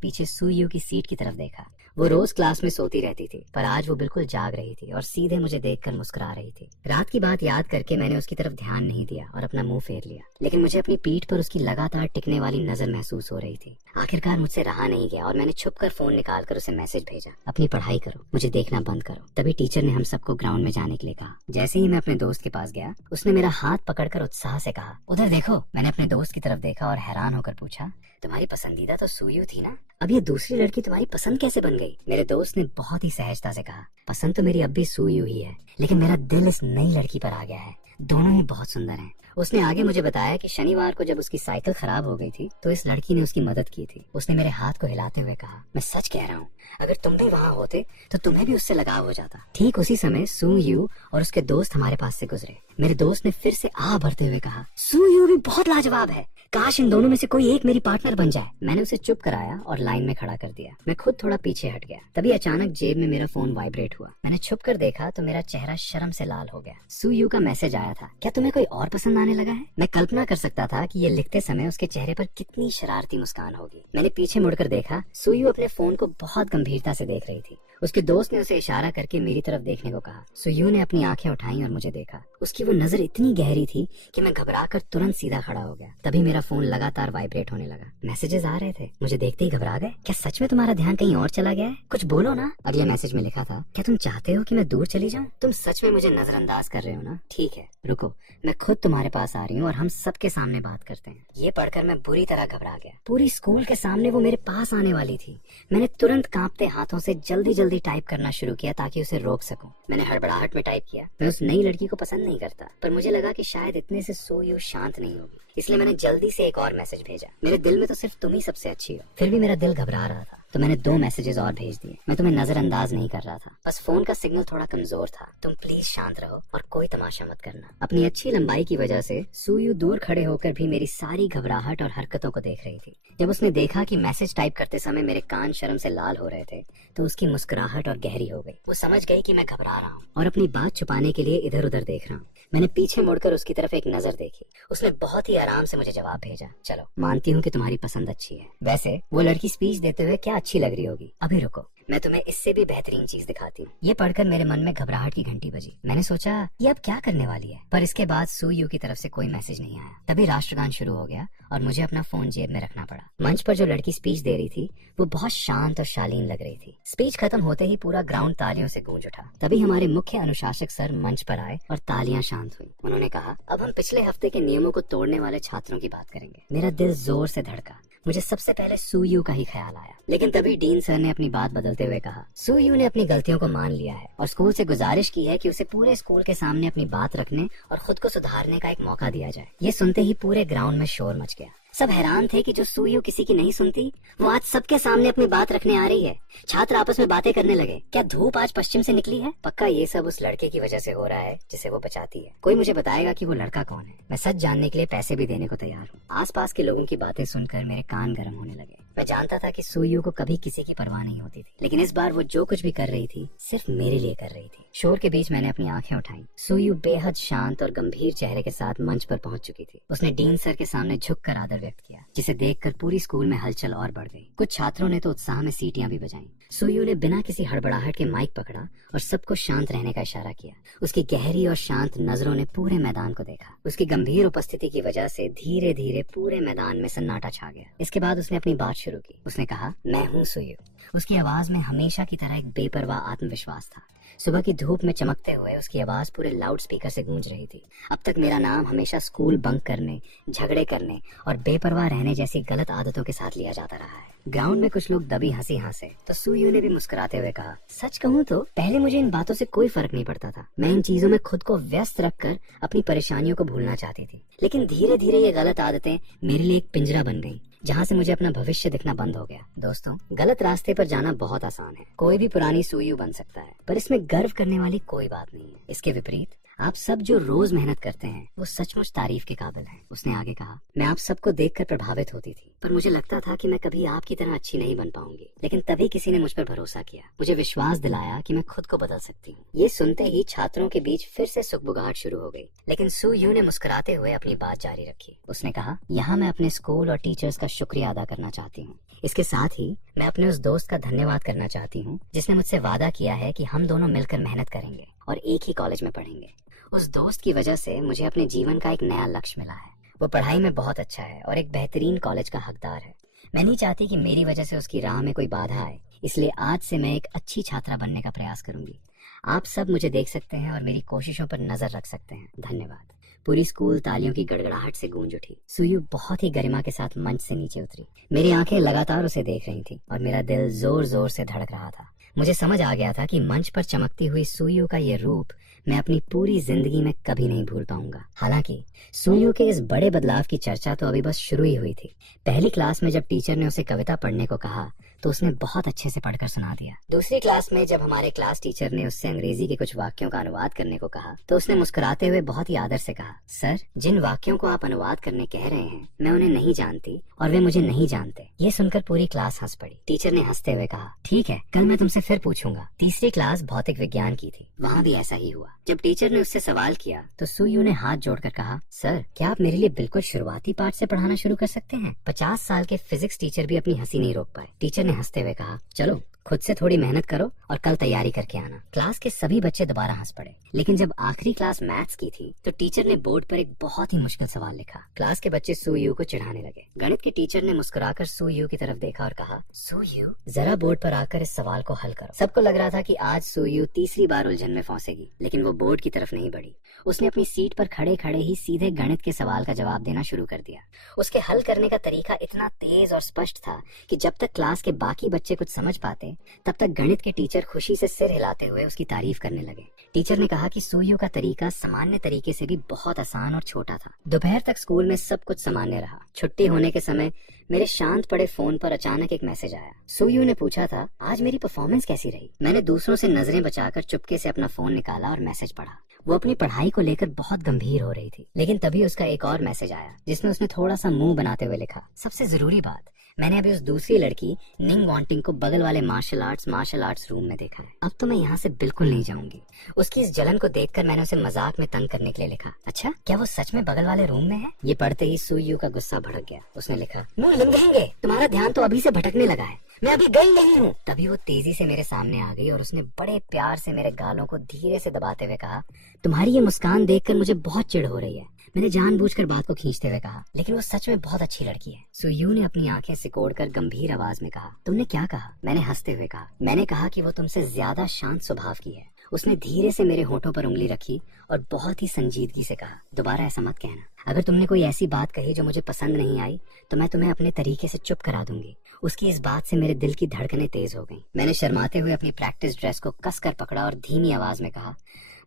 पीछे सुयू की सीट की तरफ देखा। वो रोज क्लास में सोती रहती थी, पर आज वो बिल्कुल जाग रही थी और सीधे मुझे देखकर मुस्कुरा रही थी। रात की बात याद करके मैंने उसकी तरफ ध्यान नहीं दिया और अपना मुंह फेर लिया, लेकिन मुझे अपनी पीठ पर उसकी लगातार टिकने वाली नजर महसूस हो रही थी। आखिरकार मुझसे रहा नहीं गया और मैंने छुपकर फोन निकालकर उसे मैसेज भेजा, अपनी पढ़ाई करो, मुझे देखना बंद करो। तभी टीचर ने हम सबको ग्राउंड में जाने के लिए कहा। जैसे ही मैं अपने दोस्त के पास गया, उसने मेरा हाथ पकड़कर उत्साह से कहा, उधर देखो। मैंने अपने दोस्त की तरफ देखा और हैरान होकर पूछा, तुम्हारी पसंदीदा तो सुयू थी ना, अब ये दूसरी लड़की तुम्हारी पसंद कैसे बन गई? मेरे दोस्त ने बहुत ही सहजता से कहा, पसंद तो मेरी अब भी सुयू ही है, लेकिन मेरा दिल इस नई लड़की पर आ गया है। दोनों ही बहुत सुंदर हैं। उसने आगे मुझे बताया कि शनिवार को जब उसकी साइकिल खराब हो गई थी तो इस लड़की ने उसकी मदद की थी। उसने मेरे हाथ को हिलाते हुए कहा, मैं सच कह रहा हूँ, अगर तुम भी वहाँ होते तो तुम्हें भी उससे लगाव हो जाता। ठीक उसी समय सुयू और उसके दोस्त हमारे पास से गुजरे। मेरे दोस्त ने फिर से आह भरते हुए कहा, सुयू भी बहुत लाजवाब है, काश इन दोनों में से कोई एक मेरी पार्टनर बन जाए। मैंने उसे चुप कराया और लाइन में खड़ा कर दिया। मैं खुद थोड़ा पीछे हट गया। तभी अचानक जेब में मेरा फोन वाइब्रेट हुआ। मैंने छुप कर देखा तो मेरा चेहरा शर्म से लाल हो गया। सुयू का मैसेज आया था, क्या तुम्हें कोई और पसंद आने लगा है? मैं कल्पना कर सकता था कि ये लिखते समय उसके चेहरे पर कितनी शरारती मुस्कान होगी। मैंने पीछे मुड़कर देखा, सुयू अपने फोन को बहुत गंभीरता से देख रही थी। उसके दोस्त ने उसे इशारा करके मेरी तरफ देखने को कहा। सुयू ने अपनी आंखें उठाई और मुझे देखा। उसकी वो नजर इतनी गहरी थी कि मैं घबराकर तुरंत सीधा खड़ा हो गया। तभी मेरा फोन लगातार वाइब्रेट होने लगा। मैसेजेस आ रहे थे। मुझे देखते ही घबरा गए। क्या सच में तुम्हारा ध्यान कहीं और चला गया है? कुछ बोलो ना। अगले मैसेज में लिखा था, क्या तुम चाहते हो कि मैं दूर चली जाऊं? तुम सच में मुझे नजरअंदाज कर रहे हो ना? ठीक है, रुको, मैं खुद तुम्हारे पास आ रही हूँ और हम सबके सामने बात करते हैं। ये पढ़कर मैं बुरी तरह घबरा गया। पूरी स्कूल के सामने वो मेरे पास आने वाली थी। मैंने तुरंत कांपते हाथों से जल्दी टाइप करना शुरू किया ताकि उसे रोक सकूं। मैंने हड़बड़ाहट में टाइप किया, मैं उस नई लड़की को पसंद नहीं करता, पर मुझे लगा कि शायद इतने से सुयू शांत नहीं होगी, इसलिए मैंने जल्दी से एक और मैसेज भेजा। मेरे दिल में तो सिर्फ तुम ही सबसे अच्छी हो। फिर भी मेरा दिल घबरा रहा था, तो मैंने 2 मैसेजेस और भेज दिए। मैं तुम्हें नजरअंदाज नहीं कर रहा था, बस फोन का सिग्नल थोड़ा कमजोर था। तुम प्लीज शांत रहो और कोई तमाशा मत करना। अपनी अच्छी लंबाई की वजह से सुयू दूर खड़े होकर भी मेरी सारी घबराहट और हरकतों को देख रही थी। जब उसने देखा कि मैसेज टाइप करते समय मेरे कान शर्म से लाल हो रहे थे, तो उसकी मुस्कुराहट और गहरी हो गई। वो समझ गई कि मैं घबरा रहा हूँ और अपनी बात छुपाने के लिए इधर उधर देख रहा हूँ। मैंने पीछे मुड़कर उसकी तरफ एक नजर देखी। उसने बहुत ही आराम से मुझे जवाब भेजा, चलो मानती हूँ कि तुम्हारी पसंद अच्छी है। वैसे वो लड़की स्पीच देते हुए क्या अच्छी लग रही होगी। अभी रुको, मैं तुम्हें इससे भी बेहतरीन चीज दिखाती हूँ। ये पढ़कर मेरे मन में घबराहट की घंटी बजी। मैंने सोचा ये अब क्या करने वाली है, पर इसके बाद सुयू की तरफ से कोई मैसेज नहीं आया। तभी राष्ट्रगान शुरू हो गया और मुझे अपना फोन जेब में रखना पड़ा। मंच पर जो लड़की स्पीच दे रही थी वो बहुत शांत और शालीन लग रही थी। स्पीच खत्म होते ही पूरा ग्राउंड तालियों से गूंज उठा। तभी हमारे मुख्य अनुशासक सर मंच पर आए और तालियां शांत हुई। उन्होंने कहा, अब हम पिछले हफ्ते के नियमों को तोड़ने वाले छात्रों की बात करेंगे। मेरा दिल जोर से धड़का। मुझे सबसे पहले सुयू का ही ख्याल आया, लेकिन तभी डीन सर ने अपनी बात बदलते हुए कहा, सुयू ने अपनी गलतियों को मान लिया है और स्कूल से गुजारिश की है कि उसे पूरे स्कूल के सामने अपनी बात रखने और खुद को सुधारने का एक मौका दिया जाए। ये सुनते ही पूरे ग्राउंड में शोर मच गया। सब हैरान थे कि जो सुयू किसी की नहीं सुनती, वो आज सबके सामने अपनी बात रखने आ रही है। छात्र आपस में बातें करने लगे, क्या धूप आज पश्चिम से निकली है? पक्का ये सब उस लड़के की वजह से हो रहा है जिसे वो बचाती है। कोई मुझे बताएगा कि वो लड़का कौन है? मैं सच जानने के लिए पैसे भी देने को तैयार हूँ। आसपास के लोगों की बातें सुनकर मेरे कान गर्म होने लगे। मैं जानता था कि सुयू को कभी किसी की परवाह नहीं होती थी, लेकिन इस बार वो जो कुछ भी कर रही थी सिर्फ मेरे लिए कर रही थी। शोर के बीच मैंने अपनी आंखें उठाई। सुयू बेहद शांत और गंभीर चेहरे के साथ मंच पर पहुंच चुकी थी। उसने डीन सर के सामने झुककर आदर व्यक्त किया, जिसे देखकर पूरी स्कूल में हलचल और बढ़ गई। कुछ छात्रों ने तो उत्साह में सीटियां भी बजाईं। सुयू ने बिना किसी हड़बड़ाहट के माइक पकड़ा और सबको शांत रहने का इशारा किया। उसकी गहरी और शांत नजरों ने पूरे मैदान को देखा। उसकी गंभीर उपस्थिति की वजह से धीरे धीरे पूरे मैदान में सन्नाटा छा गया। इसके बाद उसने अपनी बात शुरू की। उसने कहा, मैं हूँ सुयू। उसकी आवाज में हमेशा की तरह एक बेपरवाह आत्मविश्वास था। सुबह की धूप में चमकते हुए उसकी आवाज पूरे लाउड स्पीकर से गूंज रही थी। अब तक मेरा नाम हमेशा स्कूल बंक करने, झगड़े करने और बेपरवाह रहने जैसी गलत आदतों के साथ लिया जाता रहा है। ग्राउंड में कुछ लोग दबी हंसी हंसे तो सुयू ने भी मुस्कुराते हुए कहा, सच कहूँ तो पहले मुझे इन बातों से कोई फर्क नहीं पड़ता था। मैं इन चीजों में खुद को व्यस्त रखकर अपनी परेशानियों को भूलना चाहती थी, लेकिन धीरे धीरे ये गलत आदतें मेरे लिए एक पिंजरा बन गई जहाँ से मुझे अपना भविष्य दिखना बंद हो गया। दोस्तों, गलत रास्ते पर जाना बहुत आसान है। कोई भी पुरानी सुयू बन सकता है, पर इसमें गर्व करने वाली कोई बात नहीं है। इसके विपरीत आप सब जो रोज मेहनत करते हैं वो सचमुच तारीफ के काबिल हैं। उसने आगे कहा, मैं आप सबको देखकर प्रभावित होती थी, पर मुझे लगता था कि मैं कभी आपकी तरह अच्छी नहीं बन पाऊंगी। लेकिन तभी किसी ने मुझ पर भरोसा किया, मुझे विश्वास दिलाया कि मैं खुद को बदल सकती हूँ। ये सुनते ही छात्रों के बीच फिर से सुगबुगाहट शुरू हो गई, लेकिन सुयू ने मुस्कुराते हुए अपनी बात जारी रखी। उसने कहा, यहाँ मैं अपने स्कूल और टीचर्स का शुक्रिया अदा करना चाहती हूँ। इसके साथ ही मैं अपने उस दोस्त का धन्यवाद करना चाहती हूँ जिसने मुझसे वादा किया है कि हम दोनों मिलकर मेहनत करेंगे और एक ही कॉलेज में पढ़ेंगे। उस दोस्त की वजह से मुझे अपने जीवन का एक नया लक्ष्य मिला है। वो पढ़ाई में बहुत अच्छा है और एक बेहतरीन कॉलेज का हकदार है। मैं नहीं चाहती कि मेरी वजह से उसकी राह में कोई बाधा आए, इसलिए आज से मैं एक अच्छी छात्रा बनने का प्रयास करूंगी। आप सब मुझे देख सकते हैं और मेरी कोशिशों पर नजर रख सकते हैं। धन्यवाद। पूरी स्कूल तालियों की गड़गड़ाहट से गूंज उठी। सुयू बहुत ही गरिमा के साथ मंच से नीचे उतरी। मेरी आंखें लगातार उसे देख रही थी और मेरा दिल जोर जोर से धड़क रहा था। मुझे समझ आ गया था कि मंच पर चमकती हुई सुयू का ये रूप मैं अपनी पूरी जिंदगी में कभी नहीं भूल पाऊंगा। हालांकि सुयू के इस बड़े बदलाव की चर्चा तो अभी बस शुरू ही हुई थी। पहली क्लास में जब टीचर ने उसे कविता पढ़ने को कहा तो उसने बहुत अच्छे से पढ़कर सुना दिया। दूसरी क्लास में जब हमारे क्लास टीचर ने उससे अंग्रेजी के कुछ वाक्यों का अनुवाद करने को कहा तो उसने मुस्कुराते हुए बहुत ही आदर से कहा, सर, जिन वाक्यों को आप अनुवाद करने कह रहे हैं मैं उन्हें नहीं जानती और वे मुझे नहीं जानते। ये सुनकर पूरी क्लास हंस पड़ी। टीचर ने हंसते हुए कहा, ठीक है, कल मैं तुमसे फिर पूछूंगा। तीसरी क्लास भौतिक विज्ञान की थी। वहाँ भी ऐसा ही हुआ। जब टीचर ने उससे सवाल किया तो सुयू ने हाथ जोड़कर कहा, सर, क्या आप मेरे लिए बिल्कुल शुरुआती पाठ से पढ़ाना शुरू कर सकते हैं? 50 साल के फिजिक्स टीचर भी अपनी हंसी नहीं रोक पाए। टीचर ने हंसते हुए कहा, चलो खुद से थोड़ी मेहनत करो और कल तैयारी करके आना। क्लास के सभी बच्चे दोबारा हंस पड़े। लेकिन जब आखिरी क्लास मैथ्स की थी तो टीचर ने बोर्ड पर एक बहुत ही मुश्किल सवाल लिखा। क्लास के बच्चे सुयू को चिढ़ाने लगे। गणित के टीचर ने मुस्कुराकर सुयू की तरफ देखा और कहा, सुयू, जरा बोर्ड पर आकर इस सवाल को हल करो। सबको लग रहा था कि आज सुयू तीसरी बार उलझन में फंसेगी, लेकिन वो बोर्ड की तरफ नहीं बढ़ी। उसने अपनी सीट पर खड़े खड़े ही सीधे गणित के सवाल का जवाब देना शुरू कर दिया। उसके हल करने का तरीका इतना तेज और स्पष्ट था कि जब तक क्लास के बाकी बच्चे कुछ समझ पाते तब तक गणित के टीचर खुशी से सिर हिलाते हुए उसकी तारीफ करने लगे। टीचर ने कहा कि सुयू का तरीका सामान्य तरीके से भी बहुत आसान और छोटा था। दोपहर तक स्कूल में सब कुछ सामान्य रहा। छुट्टी होने के समय मेरे शांत पड़े फोन पर अचानक एक मैसेज आया। सुयू ने पूछा था, आज मेरी परफॉर्मेंस कैसी रही? मैंने दूसरों से नजरें बचाकर चुपके से अपना फोन निकाला और मैसेज पढ़ा। वो अपनी पढ़ाई को लेकर बहुत गंभीर हो रही थी, लेकिन तभी उसका एक और मैसेज आया जिसमें उसने थोड़ा सा मुंह बनाते हुए लिखा, सबसे जरूरी बात, मैंने अभी उस दूसरी लड़की निंग वांटिंग को बगल वाले मार्शल आर्ट्स रूम में देखा है। अब तो मैं यहाँ से बिल्कुल नहीं जाऊंगी। उसकी इस जलन को देखकर मैंने उसे मजाक में तंग करने के लिए लिखा, अच्छा, क्या वो सच में बगल वाले रूम में है? ये पढ़ते ही सुयू का गुस्सा भड़क गया। उसने लिखा, मुंह लंघेंगे, तुम्हारा ध्यान तो अभी से भटकने लगा है, मैं अभी गई नहीं हूँ। तभी वो तेजी से मेरे सामने आ गई और उसने बड़े प्यार से मेरे गालों को धीरे से दबाते हुए कहा, तुम्हारी ये मुस्कान देखकर मुझे बहुत चिढ़ हो रही है। मैंने जानबूझकर बात को खींचते हुए कहा, लेकिन वो सच में बहुत अच्छी लड़की है। सुयू ने अपनी आंखें सिकोड़कर गंभीर आवाज में कहा, तुमने क्या कहा? मैंने हंसते हुए कहा, मैंने कहा कि वो तुमसे ज्यादा शांत स्वभाव की है। उसने धीरे से मेरे होठों पर उंगली रखी और बहुत ही संजीदगी से कहा, दोबारा ऐसा मत कहना। अगर तुमने कोई ऐसी बात कही जो मुझे पसंद नहीं आई तो मैं तुम्हें अपने तरीके से चुप करा दूंगी। उसकी इस बात से मेरे दिल की धड़कनें तेज हो गईं। मैंने शर्माते हुए अपनी प्रैक्टिस ड्रेस को कसकर पकड़ा और धीमी आवाज में कहा,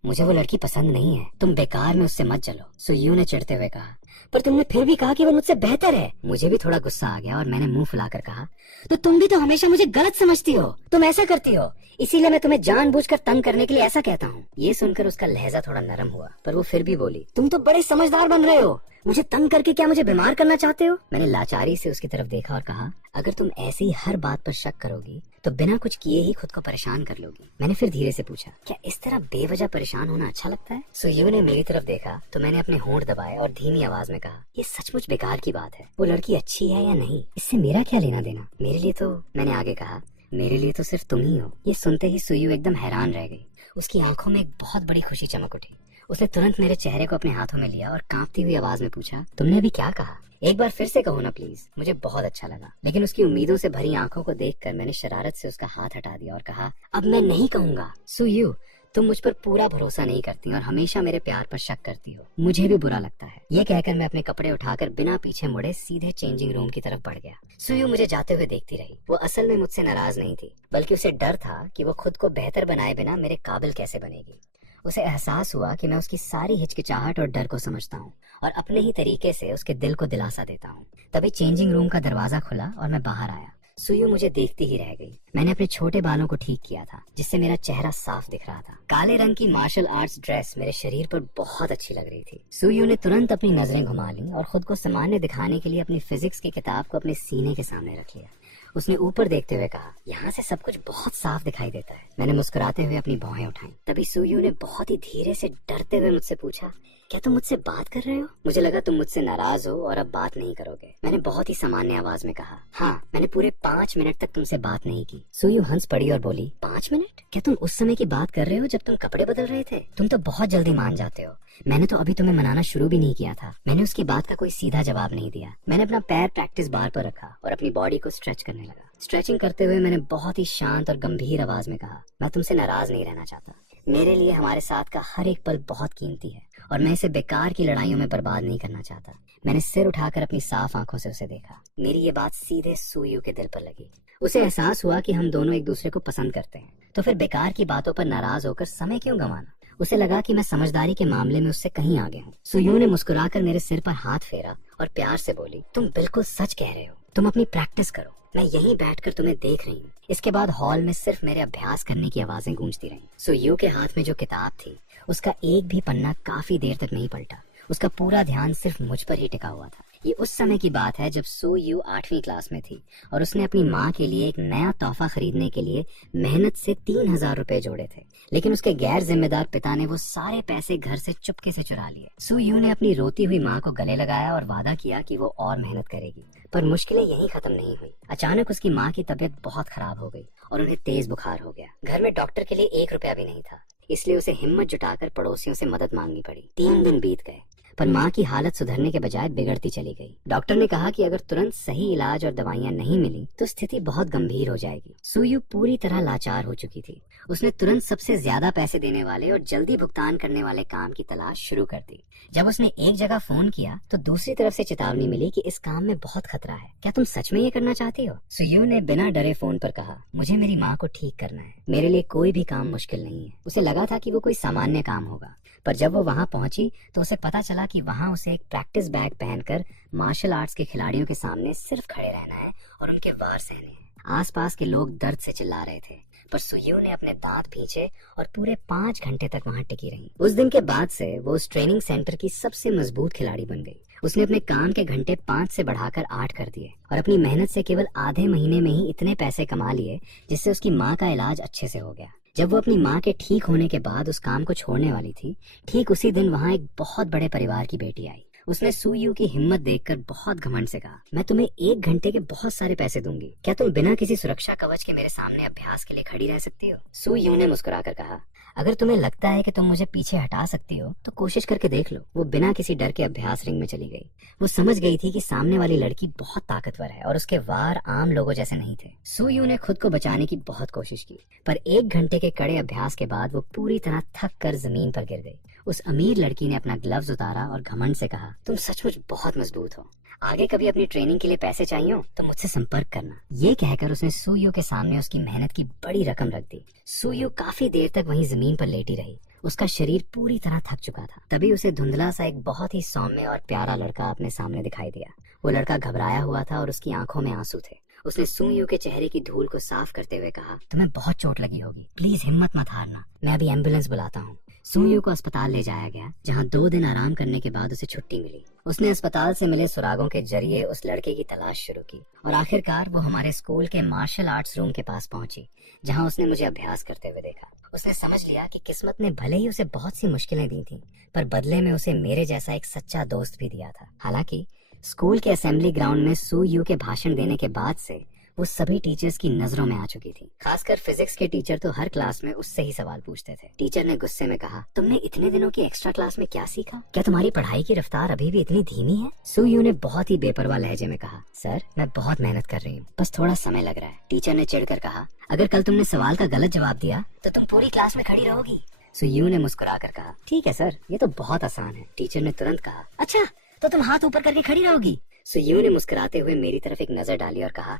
मुझे वो लड़की पसंद नहीं है, तुम बेकार में उससे मत चलो। सुयू ने चिढ़ते हुए कहा, पर तुमने फिर भी कहा कि वो मुझसे बेहतर है। मुझे भी थोड़ा गुस्सा आ गया और मैंने मुंह फुलाकर कहा, तो तुम भी तो हमेशा मुझे गलत समझती हो, तुम ऐसा करती हो, इसीलिए मैं तुम्हें जानबूझकर तंग करने के लिए ऐसा कहता हूँ। ये सुनकर उसका लहजा थोड़ा नरम हुआ, पर वो फिर भी बोली, तुम तो बड़े समझदार बन रहे हो, मुझे तंग करके क्या मुझे बीमार करना चाहते हो? मैंने लाचारी से उसकी तरफ देखा और कहा, अगर तुम ऐसे ही हर बात पर शक करोगी तो बिना कुछ किए ही खुद को परेशान कर लोगी। मैंने फिर धीरे से पूछा, क्या इस तरह बेवजह परेशान होना अच्छा लगता है? सुयू ने मेरी तरफ देखा तो मैंने अपने होंठ दबाए और धीमी आवाज में कहा, ये सचमुच बेकार की बात है। वो लड़की अच्छी है या नहीं, इससे मेरा क्या लेना देना? मेरे लिए तो, मैंने आगे कहा, मेरे लिए तो सिर्फ तुम ही हो। ये सुनते ही सुयू एकदम हैरान रह गई। उसकी आंखों में एक बहुत बड़ी खुशी चमक उठी। उसने तुरंत मेरे चेहरे को अपने हाथों में लिया और कांपती हुई आवाज में पूछा, तुमने अभी क्या कहा? एक बार फिर से कहो ना प्लीज। मुझे बहुत अच्छा लगा, लेकिन उसकी उम्मीदों से भरी आंखों को देखकर मैंने शरारत से उसका हाथ हटा दिया और कहा, अब मैं नहीं कहूंगा। सुयू, तुम मुझ पर पूरा भरोसा नहीं करती और हमेशा मेरे प्यार पर शक करती हो। मुझे भी बुरा लगता है। ये कहकर मैं अपने कपड़े उठाकर बिना पीछे मुड़े सीधे चेंजिंग रूम की तरफ बढ़ गया। सुयू मुझे जाते हुए देखती रही। वो असल में मुझसे नाराज नहीं थी, बल्कि उसे डर था कि वो खुद को बेहतर बनाए बिना मेरे काबिल कैसे बनेगी। उसे एहसास हुआ कि मैं उसकी सारी हिचकिचाहट और डर को समझता हूँ और अपने ही तरीके से उसके दिल को दिलासा देता हूँ। तभी चेंजिंग रूम का दरवाजा खुला और मैं बाहर आया। सुयू मुझे देखती ही रह गई। मैंने अपने छोटे बालों को ठीक किया था, जिससे मेरा चेहरा साफ दिख रहा था। काले रंग की मार्शल आर्ट्स ड्रेस मेरे शरीर पर बहुत अच्छी लग रही थी। सुयू ने तुरंत अपनी नजरें घुमा ली और खुद को सामान्य दिखाने के लिए अपनी फिजिक्स की किताब को अपने सीने के सामने रख लिया। उसने ऊपर देखते हुए कहा, यहाँ से सब कुछ बहुत साफ दिखाई देता है। मैंने मुस्कुराते हुए अपनी भौहें उठाई। तभी सुयू ने बहुत ही धीरे से डरते हुए मुझसे पूछा, क्या तुम मुझसे बात कर रहे हो? मुझे लगा तुम मुझसे नाराज हो और अब बात नहीं करोगे। मैंने बहुत ही सामान्य आवाज में कहा, हाँ, मैंने पूरे 5 मिनट तक तुमसे बात नहीं की। सुयू हंस पड़ी और बोली, 5 मिनट? क्या तुम उस समय की बात कर रहे हो जब तुम कपड़े बदल रहे थे? तुम तो बहुत जल्दी मान जाते हो। मैंने तो अभी तुम्हें मनाना शुरू भी नहीं किया था। मैंने उसकी बात का कोई सीधा जवाब नहीं दिया। मैंने अपना पैर प्रैक्टिस बार पर रखा और अपनी बॉडी को स्ट्रेच करने लगा। स्ट्रेचिंग करते हुए मैंने बहुत ही शांत और गंभीर आवाज में कहा, मैं तुमसे नाराज नहीं रहना चाहता। मेरे लिए हमारे साथ का हर एक पल बहुत कीमती है और मैं इसे बेकार की लड़ाइयों में बर्बाद नहीं करना चाहता। मैंने सिर उठाकर अपनी साफ आंखों से उसे देखा। मेरी ये बात सीधे सुयू के दिल पर लगी। उसे एहसास हुआ कि हम दोनों एक दूसरे को पसंद करते हैं, तो फिर बेकार की बातों पर नाराज होकर समय क्यों गंवाना। उसे लगा कि मैं समझदारी के मामले में उससे कहीं आगे हूँ। सुयू ने मुस्कुराकर मेरे सिर पर हाथ फेरा और प्यार से बोली, तुम बिल्कुल सच कह रहे हो। तुम अपनी प्रैक्टिस करो, मैं यहीं बैठकर तुम्हें देख रही हूँ। इसके बाद हॉल में सिर्फ मेरे अभ्यास करने की आवाजें गूंजती रहीं। सुयू के हाथ में जो किताब थी, उसका एक भी पन्ना काफी देर तक नहीं पलटा। उसका पूरा ध्यान सिर्फ मुझ पर ही टिका हुआ था। ये उस समय की बात है जब सुयू 8वीं क्लास में थी और उसने अपनी माँ के लिए एक नया तोहफा खरीदने के लिए मेहनत से 3000 रुपए जोड़े थे, लेकिन उसके गैर जिम्मेदार पिता ने वो सारे पैसे घर से चुपके से चुरा लिए। सुयू ने अपनी रोती हुई माँ को गले लगाया और वादा किया कि वो और मेहनत करेगी, पर मुश्किलें यहीं खत्म नहीं हुई। अचानक उसकी माँ की तबीयत बहुत खराब हो गई और उन्हें तेज बुखार हो गया। घर में डॉक्टर के लिए 1 रुपया भी नहीं था, इसलिए उसे हिम्मत जुटाकर पड़ोसियों से मदद मांगनी पड़ी। 3 दिन बीत गए, पर माँ की हालत सुधरने के बजाय बिगड़ती चली गई। डॉक्टर ने कहा कि अगर तुरंत सही इलाज और दवाइयाँ नहीं मिली तो स्थिति बहुत गंभीर हो जाएगी। सुयू पूरी तरह लाचार हो चुकी थी। उसने तुरंत सबसे ज्यादा पैसे देने वाले और जल्दी भुगतान करने वाले काम की तलाश शुरू कर दी। जब उसने एक जगह फोन किया तो दूसरी तरफ से चेतावनी मिली कि इस काम में बहुत खतरा है। क्या तुम सच में ये करना चाहती हो? सुयू ने बिना डरे फोन पर कहा, मुझे मेरी माँ को ठीक करना है। मेरे लिए कोई भी काम मुश्किल नहीं है। उसे लगा था कि वो कोई सामान्य काम होगा, पर जब वो वहाँ पहुंची तो उसे पता चला कि वहाँ उसे एक प्रैक्टिस बैग पहनकर मार्शल आर्ट्स के खिलाड़ियों के सामने सिर्फ खड़े रहना है और उनके वार सहने हैं। आसपास के लोग दर्द से चिल्ला रहे थे, पर सुयू ने अपने दांत भींचे और पूरे 5 घंटे तक वहाँ टिकी रही। उस दिन के बाद से वो उस ट्रेनिंग सेंटर की सबसे मजबूत खिलाड़ी बन गई। उसने अपने काम के घंटे 5 से बढ़ाकर 8 कर दिए और अपनी मेहनत से केवल आधे महीने में ही इतने पैसे कमा लिए जिससे उसकी माँ का इलाज अच्छे से हो गया। जब वो अपनी माँ के ठीक होने के बाद उस काम को छोड़ने वाली थी, ठीक उसी दिन वहाँ एक बहुत बड़े परिवार की बेटी आई। उसने सुयू की हिम्मत देखकर बहुत घमंड से कहा, मैं तुम्हें 1 घंटे के बहुत सारे पैसे दूंगी। क्या तुम बिना किसी सुरक्षा कवच के मेरे सामने अभ्यास के लिए खड़ी रह सकती हो? सुयू ने मुस्कुराकर कहा, अगर तुम्हें लगता है कि तुम मुझे पीछे हटा सकती हो तो कोशिश करके देख लो। वो बिना किसी डर के अभ्यास रिंग में चली गई। वो समझ गई थी कि सामने वाली लड़की बहुत ताकतवर है और उसके वार आम लोगों जैसे नहीं थे। सुयू ने खुद को बचाने की बहुत कोशिश की, पर 1 घंटे के कड़े अभ्यास के बाद वो पूरी तरह थक कर जमीन पर गिर गई। उस अमीर लड़की ने अपना ग्लव्स उतारा और घमंड से कहा, तुम सचमुच बहुत मजबूत हो। आगे कभी अपनी ट्रेनिंग के लिए पैसे चाहिए हो तो मुझसे संपर्क करना। ये कहकर उसने सुयू के सामने उसकी मेहनत की बड़ी रकम रख दी। सुयू काफी देर तक वहीं जमीन पर लेटी रही। उसका शरीर पूरी तरह थक चुका था। तभी उसे धुंधला सा एक बहुत ही सौम्य और प्यारा लड़का अपने सामने दिखाई दिया। वो लड़का घबराया हुआ था और उसकी आंखों में आंसू थे। उसने सुयू के चेहरे की धूल को साफ करते हुए कहा, तुम्हें बहुत चोट लगी होगी, प्लीज हिम्मत मत हारना, मैं अभी एम्बुलेंस बुलाता हूँ। सुयू को अस्पताल ले जाया गया, जहाँ 2 दिन आराम करने के बाद उसे छुट्टी मिली। उसने अस्पताल से मिले सुरागों के जरिए उस लड़के की तलाश शुरू की और आखिरकार वो हमारे स्कूल के मार्शल आर्ट्स रूम के पास पहुंची, जहाँ उसने मुझे अभ्यास करते हुए देखा। उसने समझ लिया कि किस्मत ने भले ही उसे बहुत सी मुश्किलें दी थी, पर बदले में उसे मेरे जैसा एक सच्चा दोस्त भी दिया था। हालांकि स्कूल के असेंबली ग्राउंड में सुयू के भाषण देने के बाद से वो सभी टीचर्स की नजरों में आ चुकी थी। खासकर फिजिक्स के टीचर तो हर क्लास में उससे ही सवाल पूछते थे। टीचर ने गुस्से में कहा, तुमने इतने दिनों की एक्स्ट्रा क्लास में क्या सीखा? क्या तुम्हारी पढ़ाई की रफ्तार अभी भी इतनी धीमी है? सुयू ने बहुत ही बेपरवाह लहजे में कहा, सर मैं बहुत मेहनत कर रही हूँ, बस थोड़ा समय लग रहा है। टीचर ने चिढ़कर कहा, अगर कल तुमने सवाल का गलत जवाब दिया तो तुम पूरी क्लास में खड़ी रहोगी। सुयू ने मुस्कुराकर कहा, ठीक है सर, ये तो बहुत आसान है। टीचर ने तुरंत कहा, अच्छा तो तुम हाथ ऊपर करके खड़ी रहोगी। सुयू ने मुस्कुराते हुए मेरी तरफ एक नजर डाली और कहा,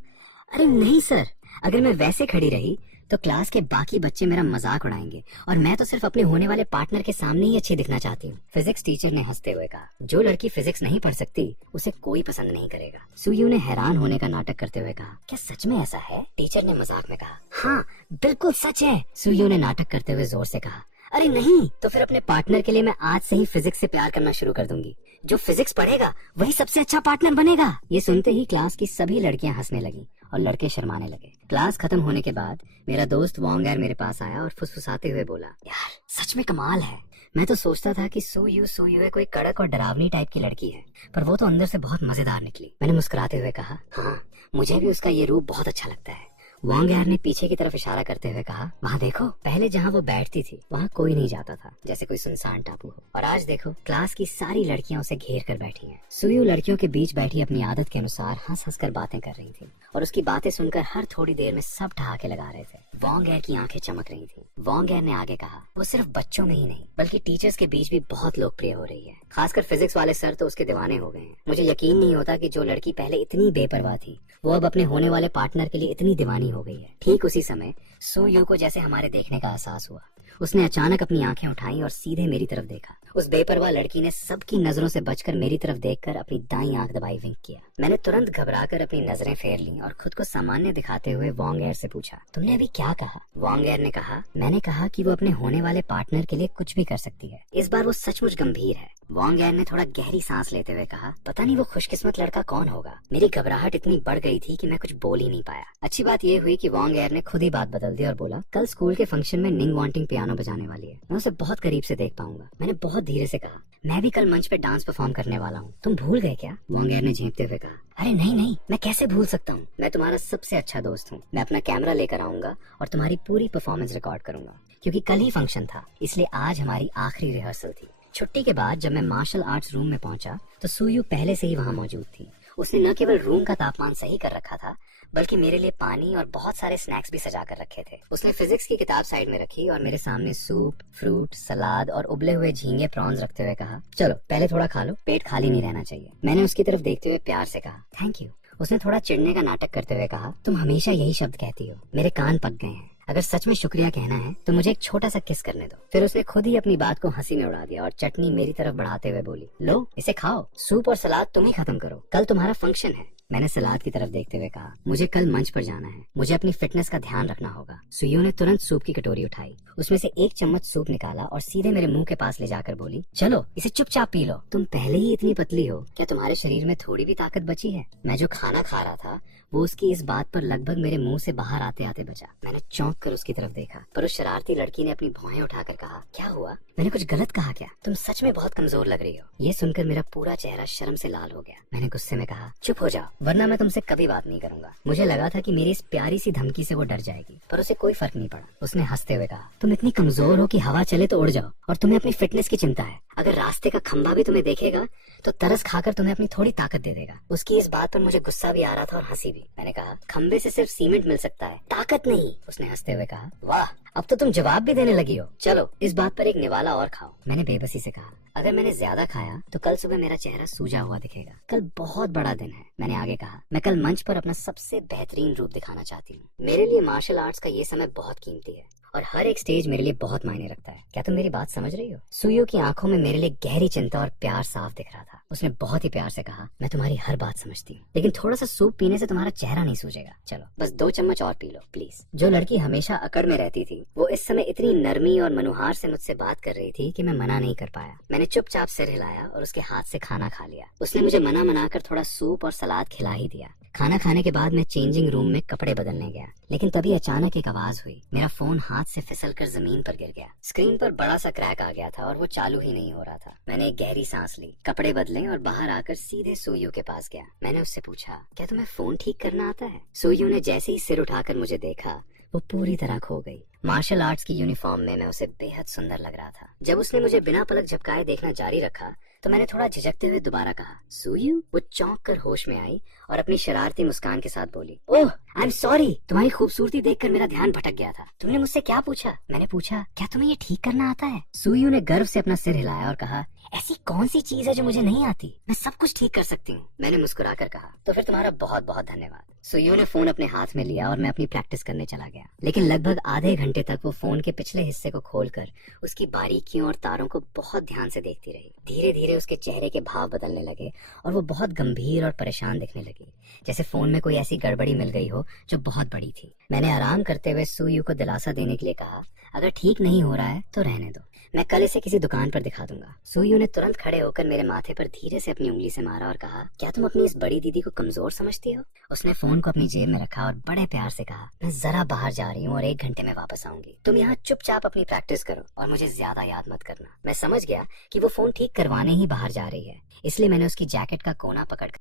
अरे नहीं सर, अगर मैं वैसे खड़ी रही तो क्लास के बाकी बच्चे मेरा मजाक उड़ाएंगे और मैं तो सिर्फ अपने होने वाले पार्टनर के सामने ही अच्छी दिखना चाहती हूँ। फिजिक्स टीचर ने हंसते हुए कहा, जो लड़की फिजिक्स नहीं पढ़ सकती उसे कोई पसंद नहीं करेगा। सुयू ने हैरान होने का नाटक करते हुए कहा, क्या सच में ऐसा है? टीचर ने मजाक में कहा, हाँ बिल्कुल सच है। सुयू ने नाटक करते हुए जोर से कहा, अरे नहीं, तो फिर अपने पार्टनर के लिए मैं आज से ही फिजिक्स से प्यार करना शुरू कर दूंगी। जो फिजिक्स पढ़ेगा वही सबसे अच्छा पार्टनर बनेगा। ये सुनते ही क्लास की सभी लड़कियां हंसने लगी और लड़के शर्माने लगे। क्लास खत्म होने के बाद मेरा दोस्त वॉन्ग मेरे पास आया और फुसफुसाते हुए बोला, यार सच में कमाल है। मैं तो सोचता था कि सुयू कोई कड़क और डरावनी टाइप की लड़की है, पर वो तो अंदर से बहुत मजेदार निकली। मैंने मुस्कुराते हुए कहा, हाँ मुझे भी उसका ये रूप बहुत अच्छा लगता है। वॉन्ग ने पीछे की तरफ इशारा करते हुए कहा, वहाँ देखो, पहले जहाँ वो बैठती थी वहाँ कोई नहीं जाता था, जैसे कोई सुनसान टापू हो, और आज देखो क्लास की सारी लड़कियां उसे घेर कर बैठी हैं। सुयू लड़कियों के बीच बैठी अपनी आदत के अनुसार हंस हंस कर बातें कर रही थी और उसकी बातें सुनकर हर थोड़ी देर में सब ठहाके लगा रहे थे। वॉन्ग की आंखें चमक रही थी। वॉन्ग ने आगे कहा, वो सिर्फ बच्चों में ही नहीं बल्कि टीचर्स के बीच भी बहुत लोकप्रिय हो रही है। खासकर फिजिक्स वाले सर तो उसके दीवाने हो गए हैं। मुझे यकीन नहीं होता कि जो लड़की पहले इतनी बेपरवाह थी वो अब अपने होने वाले पार्टनर के लिए इतनी दीवानी हो गई है। ठीक उसी समय सुयू को जैसे हमारे देखने का एहसास हुआ। उसने अचानक अपनी आंखें उठाई और सीधे मेरी तरफ देखा। उस बेपरवाह लड़की ने सबकी नजरों से बचकर मेरी तरफ देखकर अपनी दाईं आंख दबाई विंक किया। मैंने तुरंत घबराकर अपनी नजरें फेर ली और खुद को सामान्य दिखाते हुए वॉन्ग से पूछा, तुमने अभी क्या कहा? वॉन्ग ने कहा, मैंने कहा कि वो अपने होने वाले पार्टनर के लिए कुछ भी कर सकती है। इस बार वो सचमुच गंभीर है। वॉन्ग ने थोड़ा गहरी सांस लेते हुए कहा, पता नहीं वो खुशकिस्मत लड़का कौन होगा। मेरी घबराहट इतनी बढ़ गई थी कि मैं कुछ बोल ही नहीं पाया। अच्छी बात ये हुई कि वॉन्ग ने खुद ही बात बदल दी और बोला, कल स्कूल के फंक्शन में निंग वांटिंग पियानो बजाने वाली है, मैं उसे बहुत करीब से देख पाऊंगा। मैंने बहुत धीरे से कहा, मैं भी कल मंच पे डांस परफॉर्म करने वाला हूँ, तुम भूल गए क्या? वॉन्ग ने झेंपते हुए कहा, अरे नहीं नहीं, मैं कैसे भूल सकता हूँ। मैं तुम्हारा सबसे अच्छा दोस्त हूँ। मैं अपना कैमरा लेकर आऊंगा और तुम्हारी पूरी परफॉर्मेंस रिकॉर्ड करूंगा, क्योंकि कल ही फंक्शन था, इसलिए आज हमारी आखिरी रिहर्सल थी। छुट्टी के बाद जब मैं मार्शल आर्ट्स रूम में पहुंचा तो सुयू पहले से ही वहाँ मौजूद थी। उसने न केवल रूम का तापमान सही कर रखा था बल्कि मेरे लिए पानी और बहुत सारे स्नैक्स भी सजा कर रखे थे। उसने फिजिक्स की किताब साइड में रखी और मेरे सामने सूप, फ्रूट, सलाद और उबले हुए झींगे प्रॉन्स रखते हुए कहा, चलो पहले थोड़ा खा लो, पेट खाली नहीं रहना चाहिए। मैंने उसकी तरफ देखते हुए प्यार से कहा, थैंक यू। उसने थोड़ा चिढ़ने का नाटक करते हुए कहा, तुम हमेशा यही शब्द कहती हो, मेरे कान पक गए हैं। अगर सच में शुक्रिया कहना है तो मुझे एक छोटा सा किस करने दो। फिर उसने खुद ही अपनी बात को हंसी में उड़ा दिया और चटनी मेरी तरफ बढ़ाते हुए बोली, लो इसे खाओ, सूप और सलाद तुम ही खत्म करो, कल तुम्हारा फंक्शन है। मैंने सलाद की तरफ देखते हुए कहा, मुझे कल मंच पर जाना है, मुझे अपनी फिटनेस का ध्यान रखना होगा। सुयू ने तुरंत सूप की कटोरी उठाई, उसमें से एक चम्मच सूप निकाला और सीधे मेरे मुंह के पास ले जाकर बोली, चलो इसे चुपचाप पी लो, तुम पहले ही इतनी पतली हो, क्या तुम्हारे शरीर में थोड़ी भी ताकत बची है? मैं जो खाना खा रहा था वो उसकी इस बात पर लगभग मेरे मुंह से बाहर आते आते बचा। मैंने चौंक कर उसकी तरफ देखा, पर उस शरारती लड़की ने अपनी भौहें उठाकर कहा, क्या हुआ? मैंने कुछ गलत कहा क्या? तुम सच में बहुत कमजोर लग रही हो। ये सुनकर मेरा पूरा चेहरा शर्म से लाल हो गया। मैंने गुस्से में कहा, चुप हो जाओ, वरना मैं तुमसे कभी बात नहीं करूंगा। मुझे लगा था कि मेरी इस प्यारी सी धमकी से वो डर जाएगी, पर उसे कोई फर्क नहीं पड़ा। उसने हंसते हुए कहा, तुम इतनी कमजोर हो कि हवा चले तो उड़ जाओ, और तुम्हें अपनी फिटनेस की चिंता है। अगर रास्ते का खंभा भी तुम्हें देखेगा तो तरस खाकर तुम्हें अपनी थोड़ी ताकत दे देगा। उसकी इस बात पर मुझे गुस्सा भी आ रहा था और हंसी भी। मैंने कहा, खंभे से सिर्फ सीमेंट मिल सकता है, ताकत नहीं। उसने हंसते हुए कहा, वाह, अब तो तुम जवाब भी देने लगी हो। चलो इस बात पर एक निवाला और खाओ। मैंने बेबसी से कहा, अगर मैंने ज्यादा खाया तो कल सुबह मेरा चेहरा सूजा हुआ दिखेगा। कल बहुत बड़ा दिन है। मैंने आगे कहा, मैं कल मंच पर अपना सबसे बेहतरीन रूप दिखाना चाहती हूँ। मेरे लिए मार्शल आर्ट्स का ये समय बहुत कीमती है और हर एक स्टेज मेरे लिए बहुत मायने रखता है। क्या तुम मेरी बात समझ रही हो? सुयू की आंखों में मेरे लिए गहरी चिंता और प्यार साफ दिख रहा था। उसने बहुत ही प्यार से कहा, मैं तुम्हारी हर बात समझती हूँ, लेकिन थोड़ा सा सूप पीने से तुम्हारा चेहरा नहीं सूजेगा। चलो बस 2 चम्मच और पी लो प्लीज। जो लड़की हमेशा अकड़ में रहती थी वो इस समय इतनी नरमी और मनुहार से मुझसे बात कर रही थी कि मैं मना नहीं कर पाया। मैंने चुपचाप सिर हिलाया और उसके हाथ से खाना खा लिया। उसने मुझे मना कर थोड़ा सूप और सलाद खिला ही दिया। खाना खाने के बाद मैं चेंजिंग रूम में कपड़े बदलने गया, लेकिन तभी अचानक एक आवाज हुई। मेरा फोन हाथ से फिसलकर जमीन पर गिर गया। स्क्रीन पर बड़ा सा क्रैक आ गया था और वो चालू ही नहीं हो रहा था। मैंने एक गहरी सांस ली, कपड़े बदले और बाहर आकर सीधे सुयू के पास गया। मैंने उससे पूछा, क्या तुम्हें फोन ठीक करना आता है? सुयू ने जैसे ही सिर उठाकर मुझे देखा, वो पूरी तरह खो गई। मार्शल आर्ट्स की यूनिफॉर्म में मैं उसे बेहद सुंदर लग रहा था। जब उसने मुझे बिना पलक झपकाए देखना जारी रखा तो मैंने थोड़ा झिझकते हुए दोबारा कहा, सुयू। वो चौंक कर होश में आई और अपनी शरारती मुस्कान के साथ बोली, ओह आई एम सॉरी, तुम्हारी खूबसूरती देखकर मेरा ध्यान भटक गया था। तुमने मुझसे क्या पूछा? मैंने पूछा, क्या तुम्हें ये ठीक करना आता है? सुयू ने गर्व से अपना सिर हिलाया और कहा, ऐसी कौन सी चीज है जो मुझे नहीं आती? मैं सब कुछ ठीक कर सकती हूँ। मैंने मुस्कुराकर कहा, तो फिर तुम्हारा बहुत बहुत धन्यवाद। सुयू ने फोन अपने हाथ में लिया और मैं अपनी प्रैक्टिस करने चला गया। लेकिन लगभग आधे घंटे तक वो फोन के पिछले हिस्से को खोलकर उसकी बारीकियों और तारों को बहुत ध्यान से देखती रही। धीरे धीरे उसके चेहरे के भाव बदलने लगे और वो बहुत गंभीर और परेशान दिखने लगी, जैसे फोन में कोई ऐसी गड़बड़ी मिल गई हो जो बहुत बड़ी थी। मैंने आराम करते हुए सुयू को दिलासा देने के लिए कहा, अगर ठीक नहीं हो रहा है तो रहने दो, मैं कल इसे किसी दुकान पर दिखा दूंगा। सुयू ने तुरंत खड़े होकर मेरे माथे पर धीरे से अपनी उंगली से मारा और कहा, क्या तुम अपनी इस बड़ी दीदी को कमजोर समझती हो? उसने फोन को अपनी जेब में रखा और बड़े प्यार से कहा, मैं जरा बाहर जा रही हूँ और 1 घंटे में वापस आऊंगी। तुम यहाँ चुपचाप अपनी प्रैक्टिस करो और मुझे ज्यादा याद मत करना। मैं समझ गया कि वो फोन ठीक करवाने ही बाहर जा रही है, इसलिए मैंने उसकी जैकेट का कोना पकड़